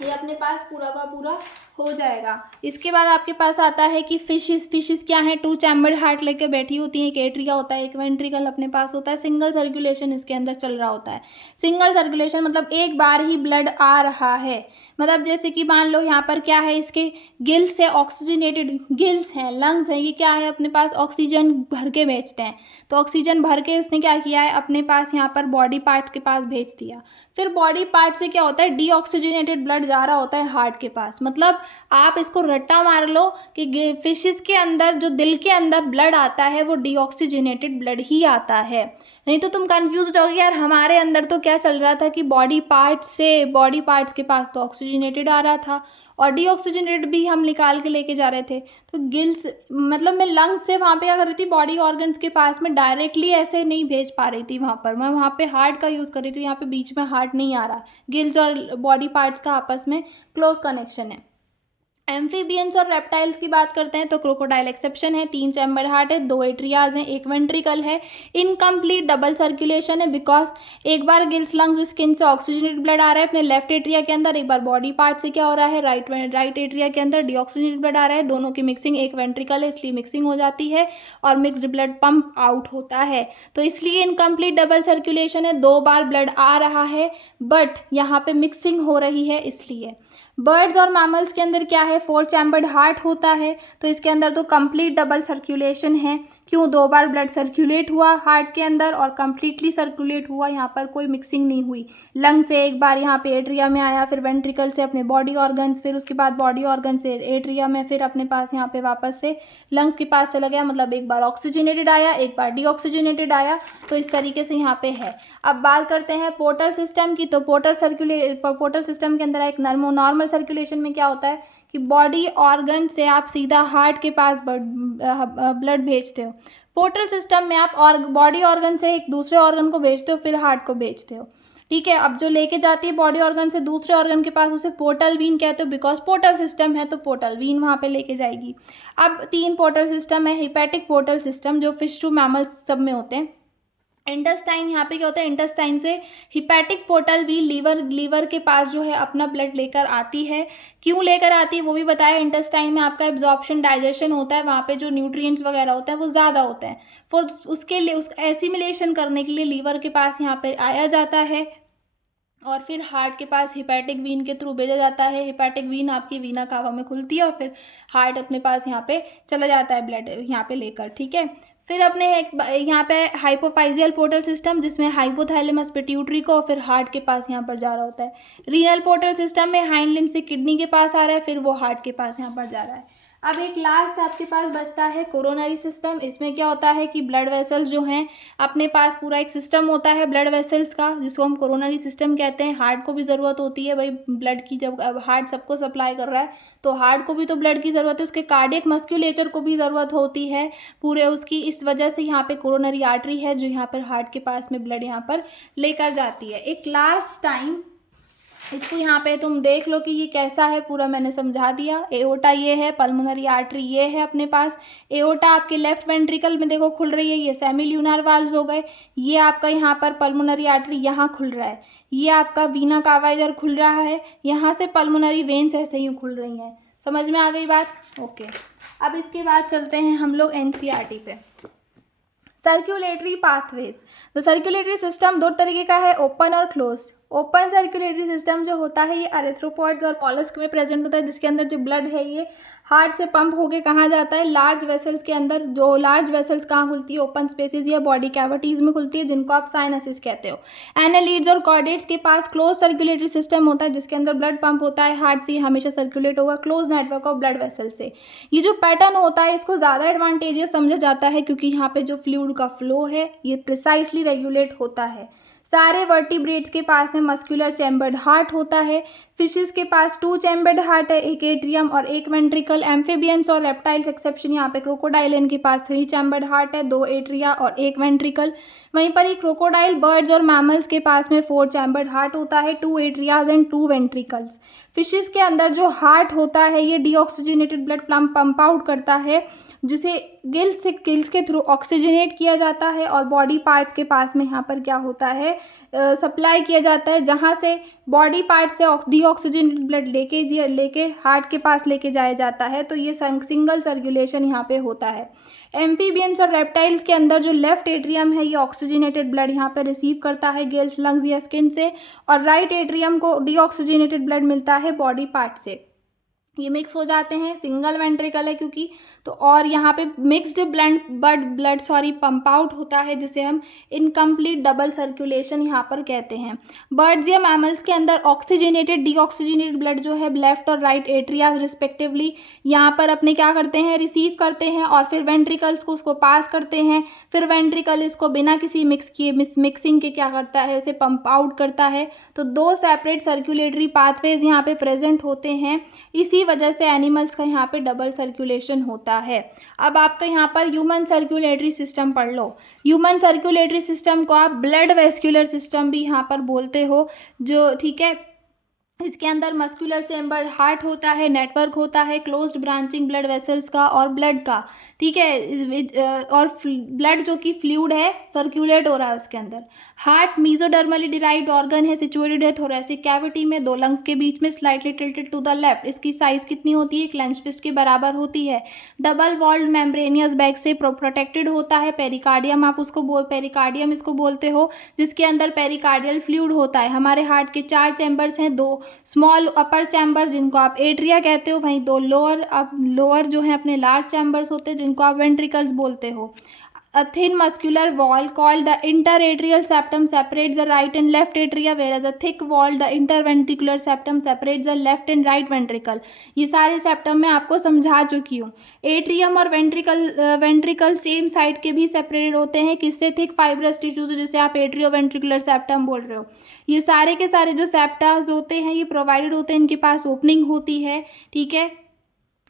ये अपने पास पूरा का पूरा हो जाएगा। इसके बाद आपके पास आता है कि फिशेस क्या है, 2 चैम्बर्ड हार्ट लेके बैठी होती है, एक एट्रिया होता है, एक वेंट्रिकल अपने पास होता है, सिंगल सर्कुलेशन इसके अंदर चल रहा होता है। सिंगल सर्कुलेशन मतलब एक बार ही ब्लड आ रहा है, मतलब जैसे कि मान लो यहाँ पर क्या है, इसके गिल्स से ऑक्सीजनेटेड गिल्स हैं, लंग्स हैं, ये क्या है अपने पास ऑक्सीजन भर के भेजते हैं, तो ऑक्सीजन भर के उसने क्या किया है अपने पास यहाँ पर बॉडी पार्ट्स के पास भेज दिया। फिर बॉडी पार्ट से क्या होता है, डीऑक्सीजनेटेड ब्लड जा रहा होता है हार्ट के पास, मतलब आप इसको रट्टा मार लो कि फिशेस के अंदर जो दिल के अंदर ब्लड आता है वो डीऑक्सीजनेटेड ब्लड ही आता है। नहीं तो तुम कंफ्यूज हो जाओगे यार हमारे अंदर तो क्या चल रहा था कि बॉडी पार्ट्स के पास तो ऑक्सीजनेटेड आ रहा था और डीऑक्सीजनेटेड भी हम निकाल के लेके जा रहे थे। तो गिल्स मतलब मैं लंग्स से वहाँ पे क्या कर रही थी, बॉडी ऑर्गन्स के पास में डायरेक्टली ऐसे नहीं भेज पा रही थी। वहाँ पर मैं वहाँ पे हार्ट का यूज़ कर रही थी, यहाँ पे बीच में हार्ट नहीं आ रहा। गिल्स और बॉडी पार्ट्स का आपस में क्लोज कनेक्शन है। एम्फीबियंस और रेप्टाइल्स की बात करते हैं तो क्रोकोडाइल एक्सेप्शन है, 3 चैम्बर हार्ट है, 2 एट्रियाज हैं, 1 वेंट्रिकल है, इनकम्प्लीट डबल सर्कुलेशन है बिकॉज एक बार गिल्स लंग्स स्किन से ऑक्सीजनेटेड ब्लड आ रहा है अपने लेफ्ट एट्रिया के अंदर, एक बार बॉडी पार्ट से क्या हो रहा है राइट एट्रिया के अंदर डीऑक्सीजनेटेड ब्लड आ रहा है, दोनों की मिक्सिंग, एक वेंट्रिकल है इसलिए मिक्सिंग हो जाती है और मिक्सड ब्लड पंप आउट होता है। तो इसलिए इनकम्प्लीट डबल सर्कुलेशन है, 2 बार ब्लड आ रहा है बट यहाँ पे मिक्सिंग हो रही है इसलिए। बर्ड्स और मैमल्स के अंदर क्या है, 4 चैम्बर्ड हार्ट होता है तो इसके अंदर तो कंप्लीट डबल सर्कुलेशन है। क्यों, 2 बार ब्लड सर्कुलेट हुआ हार्ट के अंदर और कंप्लीटली सर्कुलेट हुआ, यहाँ पर कोई मिक्सिंग नहीं हुई। लंग से एक बार यहाँ पे एट्रिया में आया, फिर वेंट्रिकल से अपने बॉडी ऑर्गन्स, फिर उसके बाद बॉडी ऑर्गन से एट्रिया में, फिर अपने पास यहाँ पे वापस से लंग्स के पास चला गया। मतलब एक बार ऑक्सीजनेटेड आया, एक बार डीऑक्सीजनेटेड आया। तो इस तरीके से यहाँ पे है। अब बात करते हैं पोर्टल सिस्टम की। तो पोर्टल सिस्टम के अंदर एक नॉर्मल सर्कुलेशन में क्या होता है कि बॉडी ऑर्गन से आप सीधा हार्ट के पास ब्लड भेजते हो। पोर्टल सिस्टम में आप बॉडी ऑर्गन से एक दूसरे ऑर्गन को भेजते हो, फिर हार्ट को भेजते हो। ठीक है, अब जो लेके जाती है बॉडी ऑर्गन से दूसरे ऑर्गन के पास उसे पोर्टल वीन कहते हो बिकॉज पोर्टल सिस्टम है तो पोर्टल वीन वहाँ पे लेके जाएगी। अब 3 पोर्टल सिस्टम है। हिपैटिक पोर्टल सिस्टम जो फिश टू मैमल्स सब में होते हैं। इंटेस्टाइन, यहाँ पे क्या होता है, इंटेस्टाइन से हिपैटिक पोर्टल भी लीवर के पास जो है अपना ब्लड लेकर आती है। क्यों लेकर आती है वो भी बताया। इंटेस्टाइन में आपका एब्जॉर्प्शन डाइजेशन होता है, वहाँ पे जो न्यूट्रिएंट्स वगैरह होते हैं वो ज़्यादा होते हैं। फिर उसके लिए एसिमिलेशन करने के लिए लीवर के पास यहाँ पे आया जाता है और फिर हार्ट के पास हिपैटिक वीन के थ्रू भेजा जाता है। हिपैटिक वीन आपकी वीना कावा में खुलती है और फिर हार्ट अपने पास यहाँ पे चला जाता है ब्लड यहाँ पे लेकर। ठीक है, फिर अपने यहाँ पे हाइपोफाइजियल पोर्टल सिस्टम जिसमें हाइपोथैलेमस पिट्यूटरी को और फिर हार्ट के पास यहाँ पर जा रहा होता है। रीनल पोर्टल सिस्टम में हाइंड लिम्ब से किडनी के पास आ रहा है, फिर वो हार्ट के पास यहाँ पर जा रहा है। अब एक लास्ट आपके पास बचता है कोरोनरी सिस्टम। इसमें क्या होता है कि ब्लड वेसल्स जो हैं अपने पास पूरा एक सिस्टम होता है ब्लड वेसल्स का जिसको हम कोरोनरी सिस्टम कहते हैं। हार्ट को भी ज़रूरत होती है भाई ब्लड की, जब अब हार्ट सबको सप्लाई कर रहा है तो हार्ट को भी तो ब्लड की ज़रूरत है, उसके कार्डियक मस्क्यूलेचर को भी ज़रूरत होती है पूरे उसकी। इस वजह से यहाँ पे कोरोनरी आर्टरी है जो यहाँ पर हार्ट के पास में ब्लड यहाँ पर लेकर जाती है। एक लास्ट टाइम इसको यहाँ पे तुम देख लो कि ये कैसा है, पूरा मैंने समझा दिया। एओर्टा ये है, पल्मोनरी आर्टरी ये है अपने पास। एओर्टा आपके लेफ्ट वेंट्रिकल में देखो खुल रही है, ये सेमी ल्यूनार वाल्व्स हो गए। ये आपका यहाँ पर पल्मोनरी आर्टरी यहाँ खुल रहा है, ये आपका वीना कावा इधर खुल रहा है, यहाँ से पल्मोनरी वेन्स ऐसे ही खुल रही हैं। समझ में आ गई बात? ओके, अब इसके बाद चलते हैं हम लोग एनसीईआरटी पे। Circulatory pathways. तो सर्कुलेटरी सिस्टम 2 तरीके का है, ओपन और क्लोज्ड। ओपन सर्कुलेटरी सिस्टम जो होता है ये अरेथ्रोपॉड्स और मॉलस्क में प्रेजेंट होता है जिसके अंदर जो ब्लड है ये हार्ट से पंप होके कहाँ जाता है, लार्ज वेसल्स के अंदर। जो लार्ज वेसल्स कहाँ खुलती है, ओपन स्पेसेस या बॉडी कैविटीज़ में खुलती है जिनको आप साइनसिस कहते हो। एनालीड्स और कॉर्डेट्स के पास क्लोज सर्कुलेटरी सिस्टम होता है जिसके अंदर ब्लड पंप होता है, हार्ट से हमेशा सर्कुलेट होगा, close network of blood vessel से। ये जो पैटर्न होता है इसको ज़्यादा एडवांटेजियस समझा जाता है क्योंकि यहाँ पे जो फ्लूइड का फ्लो है ये प्रिसाइसली रेगुलेट होता है। सारे वर्टिब्रेट्स के पास में मस्कुलर चैम्बर्ड हार्ट होता है। फिशेस के पास 2 चैम्बर्ड हार्ट है, एक एट्रियम और एक वेंट्रिकल। एम्फीबियंस और रेप्टाइल्स एक्सेप्शन यहाँ पे क्रोकोडाइल, इनके पास 3 चैम्बर्ड हार्ट है, 2 एट्रिया और एक वेंट्रिकल। वहीं पर ही क्रोकोडाइल, बर्ड्स और मैमल्स के पास में 4 चैम्बर्ड हार्ट होता है, 2 एट्रियाज एंड 2 वेंट्रिकल्स। फिशेस के अंदर जो हार्ट होता है ये डीऑक्सीजनेटेड ब्लड पंप आउट करता है जिसे गिल्स के थ्रू ऑक्सीजनेट किया जाता है और बॉडी पार्ट्स के पास में यहाँ पर क्या होता है सप्लाई किया जाता है जहाँ से बॉडी पार्ट से डीऑक्सीजनेटेड ब्लड लेके हार्ट के पास लेके जाया जाता है। तो ये सिंगल सर्कुलेशन यहाँ पे होता है। एम्फीबियंस और रेप्टाइल्स के अंदर जो लेफ्ट एट्रियम है ये ऑक्सीजनेटेड ब्लड यहाँ पे रिसीव करता है गिल्स, लंग्स या स्किन से और राइट एट्रियम को डीऑक्सीजनेटेड ब्लड मिलता है बॉडी पार्ट से। ये मिक्स हो जाते हैं, सिंगल वेंट्रिकल है क्योंकि, तो और यहाँ पे मिक्स्ड ब्लड पंप आउट होता है, जिसे हम इनकम्प्लीट डबल सर्कुलेशन यहाँ पर कहते हैं। बर्ड्स या मैमल्स के अंदर ऑक्सीजनेटेड डीऑक्सीजनेटेड ब्लड जो है लेफ्ट और राइट एट्रिया रिस्पेक्टिवली यहाँ पर अपने क्या करते हैं, रिसीव करते हैं और फिर वेंट्रिकल्स को उसको पास करते हैं, फिर वेंट्रिकल इसको बिना किसी मिक्सिंग के क्या करता है, उसे पंप आउट करता है। तो दो सेपरेट सर्कुलेटरी पाथवेज यहाँ पे प्रेजेंट होते हैं, इसी वजह से एनिमल्स का यहाँ पे डबल सर्कुलेशन होता है। अब आपका यहाँ पर ह्यूमन सर्कुलेटरी सिस्टम पढ़ लो। ह्यूमन सर्कुलेटरी सिस्टम को आप ब्लड वेस्कुलर सिस्टम भी यहाँ पर बोलते हो, जो ठीक है, इसके अंदर मस्कुलर चैम्बर हार्ट होता है, नेटवर्क होता है क्लोज्ड ब्रांचिंग ब्लड वेसल्स का और ब्लड का, ठीक है, और ब्लड जो कि फ्लूइड है सर्कुलेट हो रहा है उसके अंदर। हार्ट मीजोडर्मली डिराइव्ड ऑर्गन है, सिचुएटेड है थोरेसिक कैविटी में, दो लंग्स के बीच में, slightly tilted to the left. इसकी साइज कितनी होती है, क्लेंच फिस्ट के बराबर होती है। डबल वॉल्ड मेम्ब्रेनियस बैग से प्रोटेक्टेड होता है। पेरिकार्डियम आप उसको पेरिकार्डियम इसको बोलते हो, जिसके अंदर पेरिकार्डियल फ्लूइड होता है। हमारे हार्ट के 4 चैम्बर्स हैं, 2 स्मॉल अपर चैम्बर जिनको आप एट्रिया कहते हो, वहीं 2 लोअर जो है अपने लार्ज चैम्बर्स होते हैं जिनको आप वेंट्रिकल्स बोलते हो। A thin muscular wall called the interatrial septum separates the right and left atria, whereas a thick wall, the interventricular septum, separates the left and right ventricle. ये सारे सेप्टम मैं आपको समझा चुकी हूँ। एट्रियम और वेंट्रिकल सेम साइड के भी सेपरेटेड होते हैं, किससे, थिक फाइब्रस टिश्यू से, जिसे आप एट्रियो वेंट्रिकुलर सेप्टम बोल रहे हो। ये सारे के सारे जो सेप्टास होते हैं ये प्रोवाइडेड होते हैं, इनके पास ओपनिंग होती है, ठीक है,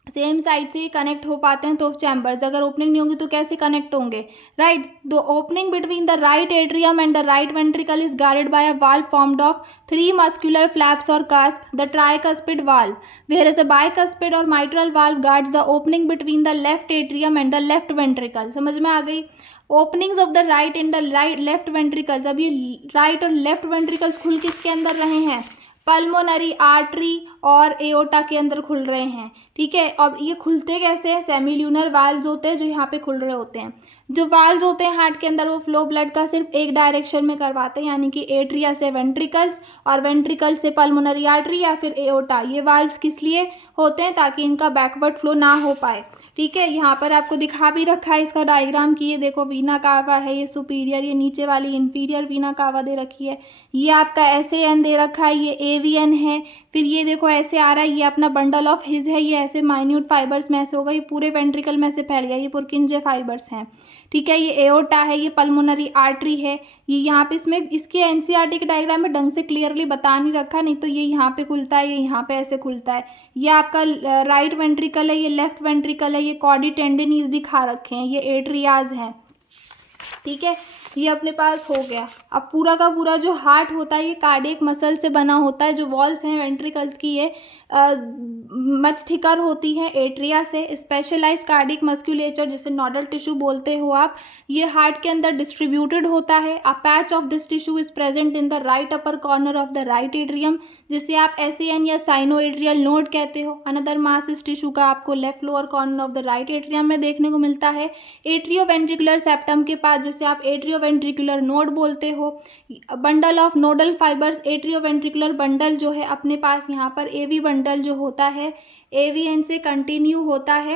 सेम साइड से ही कनेक्ट हो पाते हैं। तो चैम्बर्स अगर ओपनिंग नहीं होंगी तो कैसे कनेक्ट होंगे, right. The opening between the right atrium and the right ventricle is guarded by a valve formed of 3 muscular flaps और cusp, the tricuspid valve, whereas a bicuspid और mitral valve guards the opening between the left atrium and the left ventricle। समझ में आ गई। Openings of the right and the left ventricles, अब ये right और left ventricles खुल किसके अंदर रहे हैं, पल्मोनरी आर्टरी और एओर्टा के अंदर खुल रहे हैं, ठीक है। अब ये खुलते कैसे हैं, सेमील्यूनर वाल्व्स होते हैं जो यहाँ पे खुल रहे होते हैं। जो वाल्व्स होते हैं हार्ट के अंदर वो फ्लो ब्लड का सिर्फ एक डायरेक्शन में करवाते हैं, यानी कि एट्रिया से वेंट्रिकल्स और वेंट्रिकल से पल्मोनरी आर्टरी या फिर एओर्टा। ये वाल्व्स किस लिए होते हैं, ताकि इनका बैकवर्ड फ्लो ना हो पाए, ठीक है। यहाँ पर आपको दिखा भी रखा है इसका डायग्राम कि ये देखो वीना कावा है, ये सुपीरियर, ये नीचे वाली इंफीरियर वीना कावा दे रखी है, ये आपका एसएएन दे रखा है, ये एवीएन है, फिर ये देखो ऐसे आ रहा है, ये अपना बंडल ऑफ हिज है, ये ऐसे माइन्यूट फाइबर्स में ऐसे होगा, ये पूरे वेंट्रिकल में से फैल गया, ये पुरकिंजे फाइबर्स हैं, ठीक है। ये एओर्टा है, ये पल्मोनरी आर्टरी है, ये यहाँ पे इसमें इसके एनसीईआरटी के डायग्राम में ढंग से क्लियरली बता नहीं रखा, नहीं तो ये यहाँ पे खुलता है, ये यहाँ पे ऐसे खुलता है। ये आपका राइट वेंट्रिकल है, ये लेफ्ट वेंट्रिकल है, ये कॉर्डी टेंडिनीज दिखा रखे हैं, ये एट्रियाज हैं, ठीक है। ये अपने पास हो गया। अब पूरा का पूरा जो हार्ट होता है ये कार्डियक मसल से बना होता है। जो वॉल्स हैं वेंट्रिकल्स की ये मच थिकर होती हैं एट्रिया से। स्पेशलाइज कार्डियक मस्कुलेचर जिसे नोडल टिश्यू बोलते हो आप, ये हार्ट के अंदर डिस्ट्रीब्यूटेड होता है। A patch of this tissue is present in the right upper corner of the right atrium, जिसे आप एसियन या साइनोएट्रियल नोड कहते हो। अनदर मास इस टिश्यू का आपको left lower corner of the right atrium में देखने को मिलता है। एट्रियो वेंट्रिकुलर सेप्टम के पास, जिसे आप एट्रियो वेंट्रिकुलर नोड बोलते हो। Bundle of nodal fibres, atrio ventricular bundle जो है अपने पास यहाँ पर एवी बंडल जो होता है एवीएन से कंटिन्यू होता है,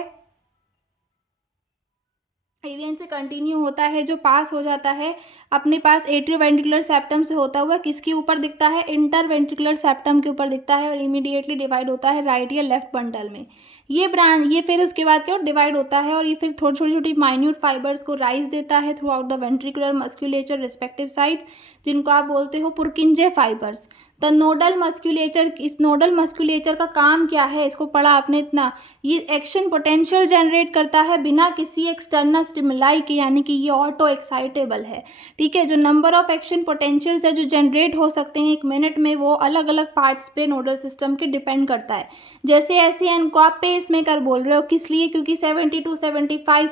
एवीएन से कंटिन्यू होता है, जो पास हो जाता है अपने पास एट्रियो वेंट्रिकुलर सेप्टम से होता हुआ किसके ऊपर दिखता है, इंटर वेंट्रिकुलर सेप्टम के ऊपर दिखता है और इमीडिएटली डिवाइड होता है राइट या लेफ्ट बंडल में। ये फिर उसके बाद क्या डिवाइड होता है और ये फिर छोटी छोटी छोटी माइन्यूट फाइबर्स को राइज देता है through out the ventricular musculature respective sides, जिनको आप बोलते हो पुरकिंजे फाइबर्स। द नोडल मस्कुलेचर, इस नोडल मस्कुलेचर का काम क्या है, इसको पढ़ा आपने इतना। ये एक्शन पोटेंशियल जनरेट करता है बिना किसी एक्सटर्नल स्टिमुलाई के, यानी कि ये ऑटो एक्साइटेबल है, ठीक है। जो नंबर ऑफ एक्शन पोटेंशियल्स है जो जनरेट हो सकते हैं 1 मिनट में, वो अलग अलग पार्ट्स पे नोडल सिस्टम के डिपेंड करता है। जैसे ऐसे इनको आप पेस मेकर बोल रहे हो, किस लिए, क्योंकि 70 to 75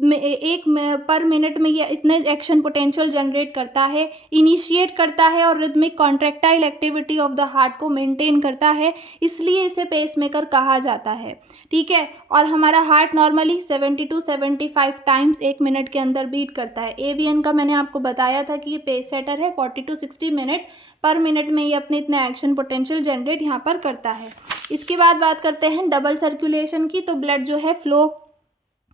पर मिनट में ये इतने एक्शन पोटेंशियल जनरेट करता है, इनिशिएट करता है और rhythmic contractile activity of the heart को मेंटेन करता है, इसलिए इसे पेसमेकर कहा जाता है, ठीक है। और हमारा heart normally 70 to 75 times 1 minute के अंदर बीट करता है। एवीएन का मैंने आपको बताया था कि ये पेस सेटर है, 40 to 60 मिनट पर मिनट में ये अपने इतना एक्शन पोटेंशियल जनरेट यहाँ पर करता है। इसके बाद बात करते हैं डबल सर्कुलेशन की। तो ब्लड जो है फ्लो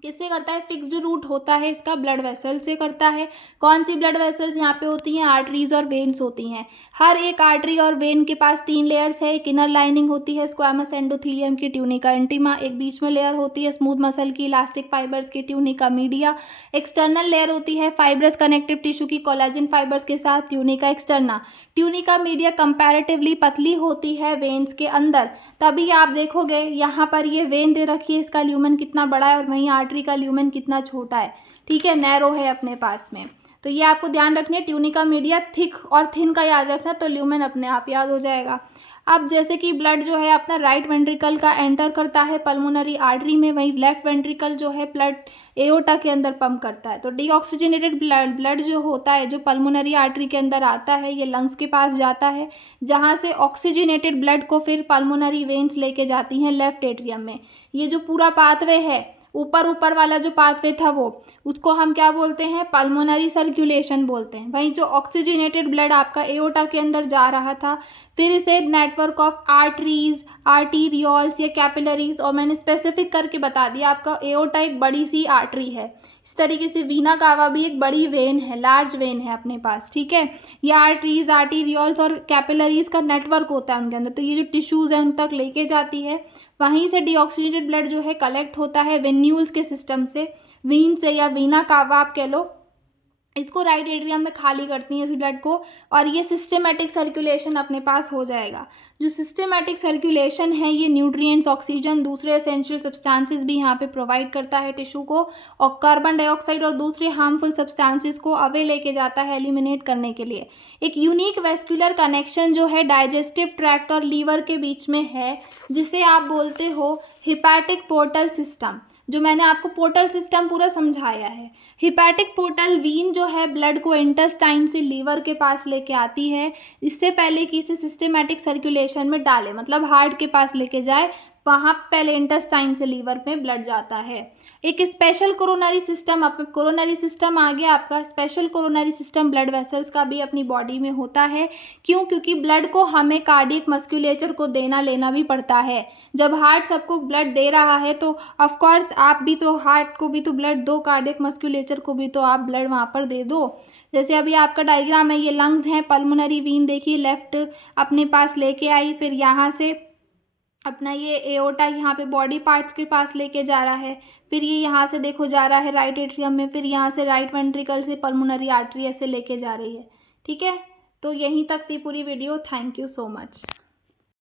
किससे करता है? फिक्स्ड रूट होता है इसका, ब्लड वेसल से करता है। कौन सी ब्लड वेसल्स यहाँ पे होती हैं? आर्टरीज और वेन्स होती हैं। हर एक आर्टरी और वेन के पास 3 लेयर्स है। एक इनर लाइनिंग होती है स्क्वैमस एंडोथेलियम की, ट्यूनिका इंटीमा। एक बीच में लेयर होती है स्मूथ मसल की, इलास्टिक फाइबर्स की, ट्यूनिका मीडिया। एक्सटर्नल लेयर होती है फाइब्रस कनेक्टिव टिश्यू की, कोलेजन फाइबर्स के साथ, tunica externa. Tunica media comparatively पतली होती है वेन्स के अंदर। तभी आप देखोगे यहाँ पर ये वेन दे रखी है, इसका ल्यूमेन कितना बड़ा है और वहीं आर्टरी का ल्यूमेन कितना छोटा है। ठीक है, नैरो है अपने पास में। तो ये आपको ध्यान रखनी है। ट्यूनिका मीडिया थिक और थिन का याद रखना, तो ल्यूमेन अपने आप याद हो जाएगा। अब जैसे कि ब्लड जो है अपना राइट वेंट्रिकल का एंटर करता है पल्मोनरी आर्टरी में, वहीं लेफ्ट वेंट्रिकल जो है ब्लड एओर्टा के अंदर पंप करता है। तो डीऑक्सीजनेटेड ब्लड जो होता है जो पल्मोनरी आर्टरी के अंदर आता है, ये लंग्स के पास जाता है, जहाँ से ऑक्सीजनेटेड ब्लड को फिर पल्मोनरी वेन्स लेके जाती हैं लेफ्ट एट्रियम में। ये जो पूरा पाथवे है, ऊपर वाला जो पाथवे था वो, उसको हम क्या बोलते हैं? पल्मोनरी सर्कुलेशन बोलते हैं। वहीं जो ऑक्सीजनेटेड ब्लड आपका एओर्टा के अंदर जा रहा था, फिर इसे नेटवर्क ऑफ आर्टरीज, आर्टीरियोल्स या कैपिलरीज, और मैंने स्पेसिफिक करके बता दिया आपका एओर्टा एक बड़ी सी आर्टरी है। इस तरीके से वीना कावा भी एक बड़ी वेन है, लार्ज वेन है अपने पास। ठीक है, ये आर्टरीज, आर्टीरियोल्स और कैपिलरीज का नेटवर्क होता है उनके अंदर। तो ये जो टिश्यूज़ हैं उन तक लेके जाती है। वहीं से डीऑक्सीजनेटेड ब्लड जो है कलेक्ट होता है वेन्यूल्स के सिस्टम से, वीन से या वीना कावा आप कह लो, इसको राइट एट्रियम में खाली करती हैं इस ब्लड को, और ये सिस्टेमेटिक सर्कुलेशन अपने पास हो जाएगा। जो सिस्टेमेटिक सर्कुलेशन है ये न्यूट्रिएंट्स, ऑक्सीजन, दूसरे एसेंशियल सब्सटेंसेस भी यहाँ पे प्रोवाइड करता है टिश्यू को, और कार्बन डाइऑक्साइड और दूसरे हार्मफुल सब्सटेंसेस को अवे लेके जाता है एलिमिनेट करने के लिए। एक यूनिक वेस्कुलर कनेक्शन जो है डाइजेस्टिव ट्रैक्ट और लीवर के बीच में है, जिसे आप बोलते हो हिपैटिक पोर्टल सिस्टम। जो मैंने आपको पोर्टल सिस्टम पूरा समझाया है। हिपैटिक पोर्टल वीन जो है ब्लड को इंटेस्टाइन से लीवर के पास लेके आती है, इससे पहले कि इसे सिस्टेमेटिक सर्कुलेशन में डाले, मतलब हार्ट के पास लेके जाए, वहाँ पहले इंटेस्टाइन से लीवर में ब्लड जाता है। एक स्पेशल कोरोनरी सिस्टम, अब कोरोनरी सिस्टम आ गया आपका, special coronary system blood vessels का भी अपनी बॉडी में होता है। क्यों? क्योंकि ब्लड को हमें कार्डियक मस्कुलेचर को देना लेना भी पड़ता है। जब हार्ट सबको ब्लड दे रहा है तो ऑफ कोर्स आप भी तो हार्ट को भी तो ब्लड दो, कार्डियक मस्कुलेचर को भी तो आप ब्लड वहाँ पर दे दो। जैसे अभी आपका डायग्राम है, ये लंग्स हैं, पल्मोनरी वीन देखिए लेफ्ट अपने पास लेके आई, फिर यहाँ से अपना ये एओर्टा यहाँ पे बॉडी पार्ट्स के पास लेके जा रहा है, फिर ये यहाँ से देखो जा रहा है राइट एट्रियम में, फिर यहाँ से राइट वेंट्रिकल से पल्मोनरी आर्टरी ऐसे लेके जा रही है। ठीक है, तो यहीं तक थी पूरी video. Thank you so much.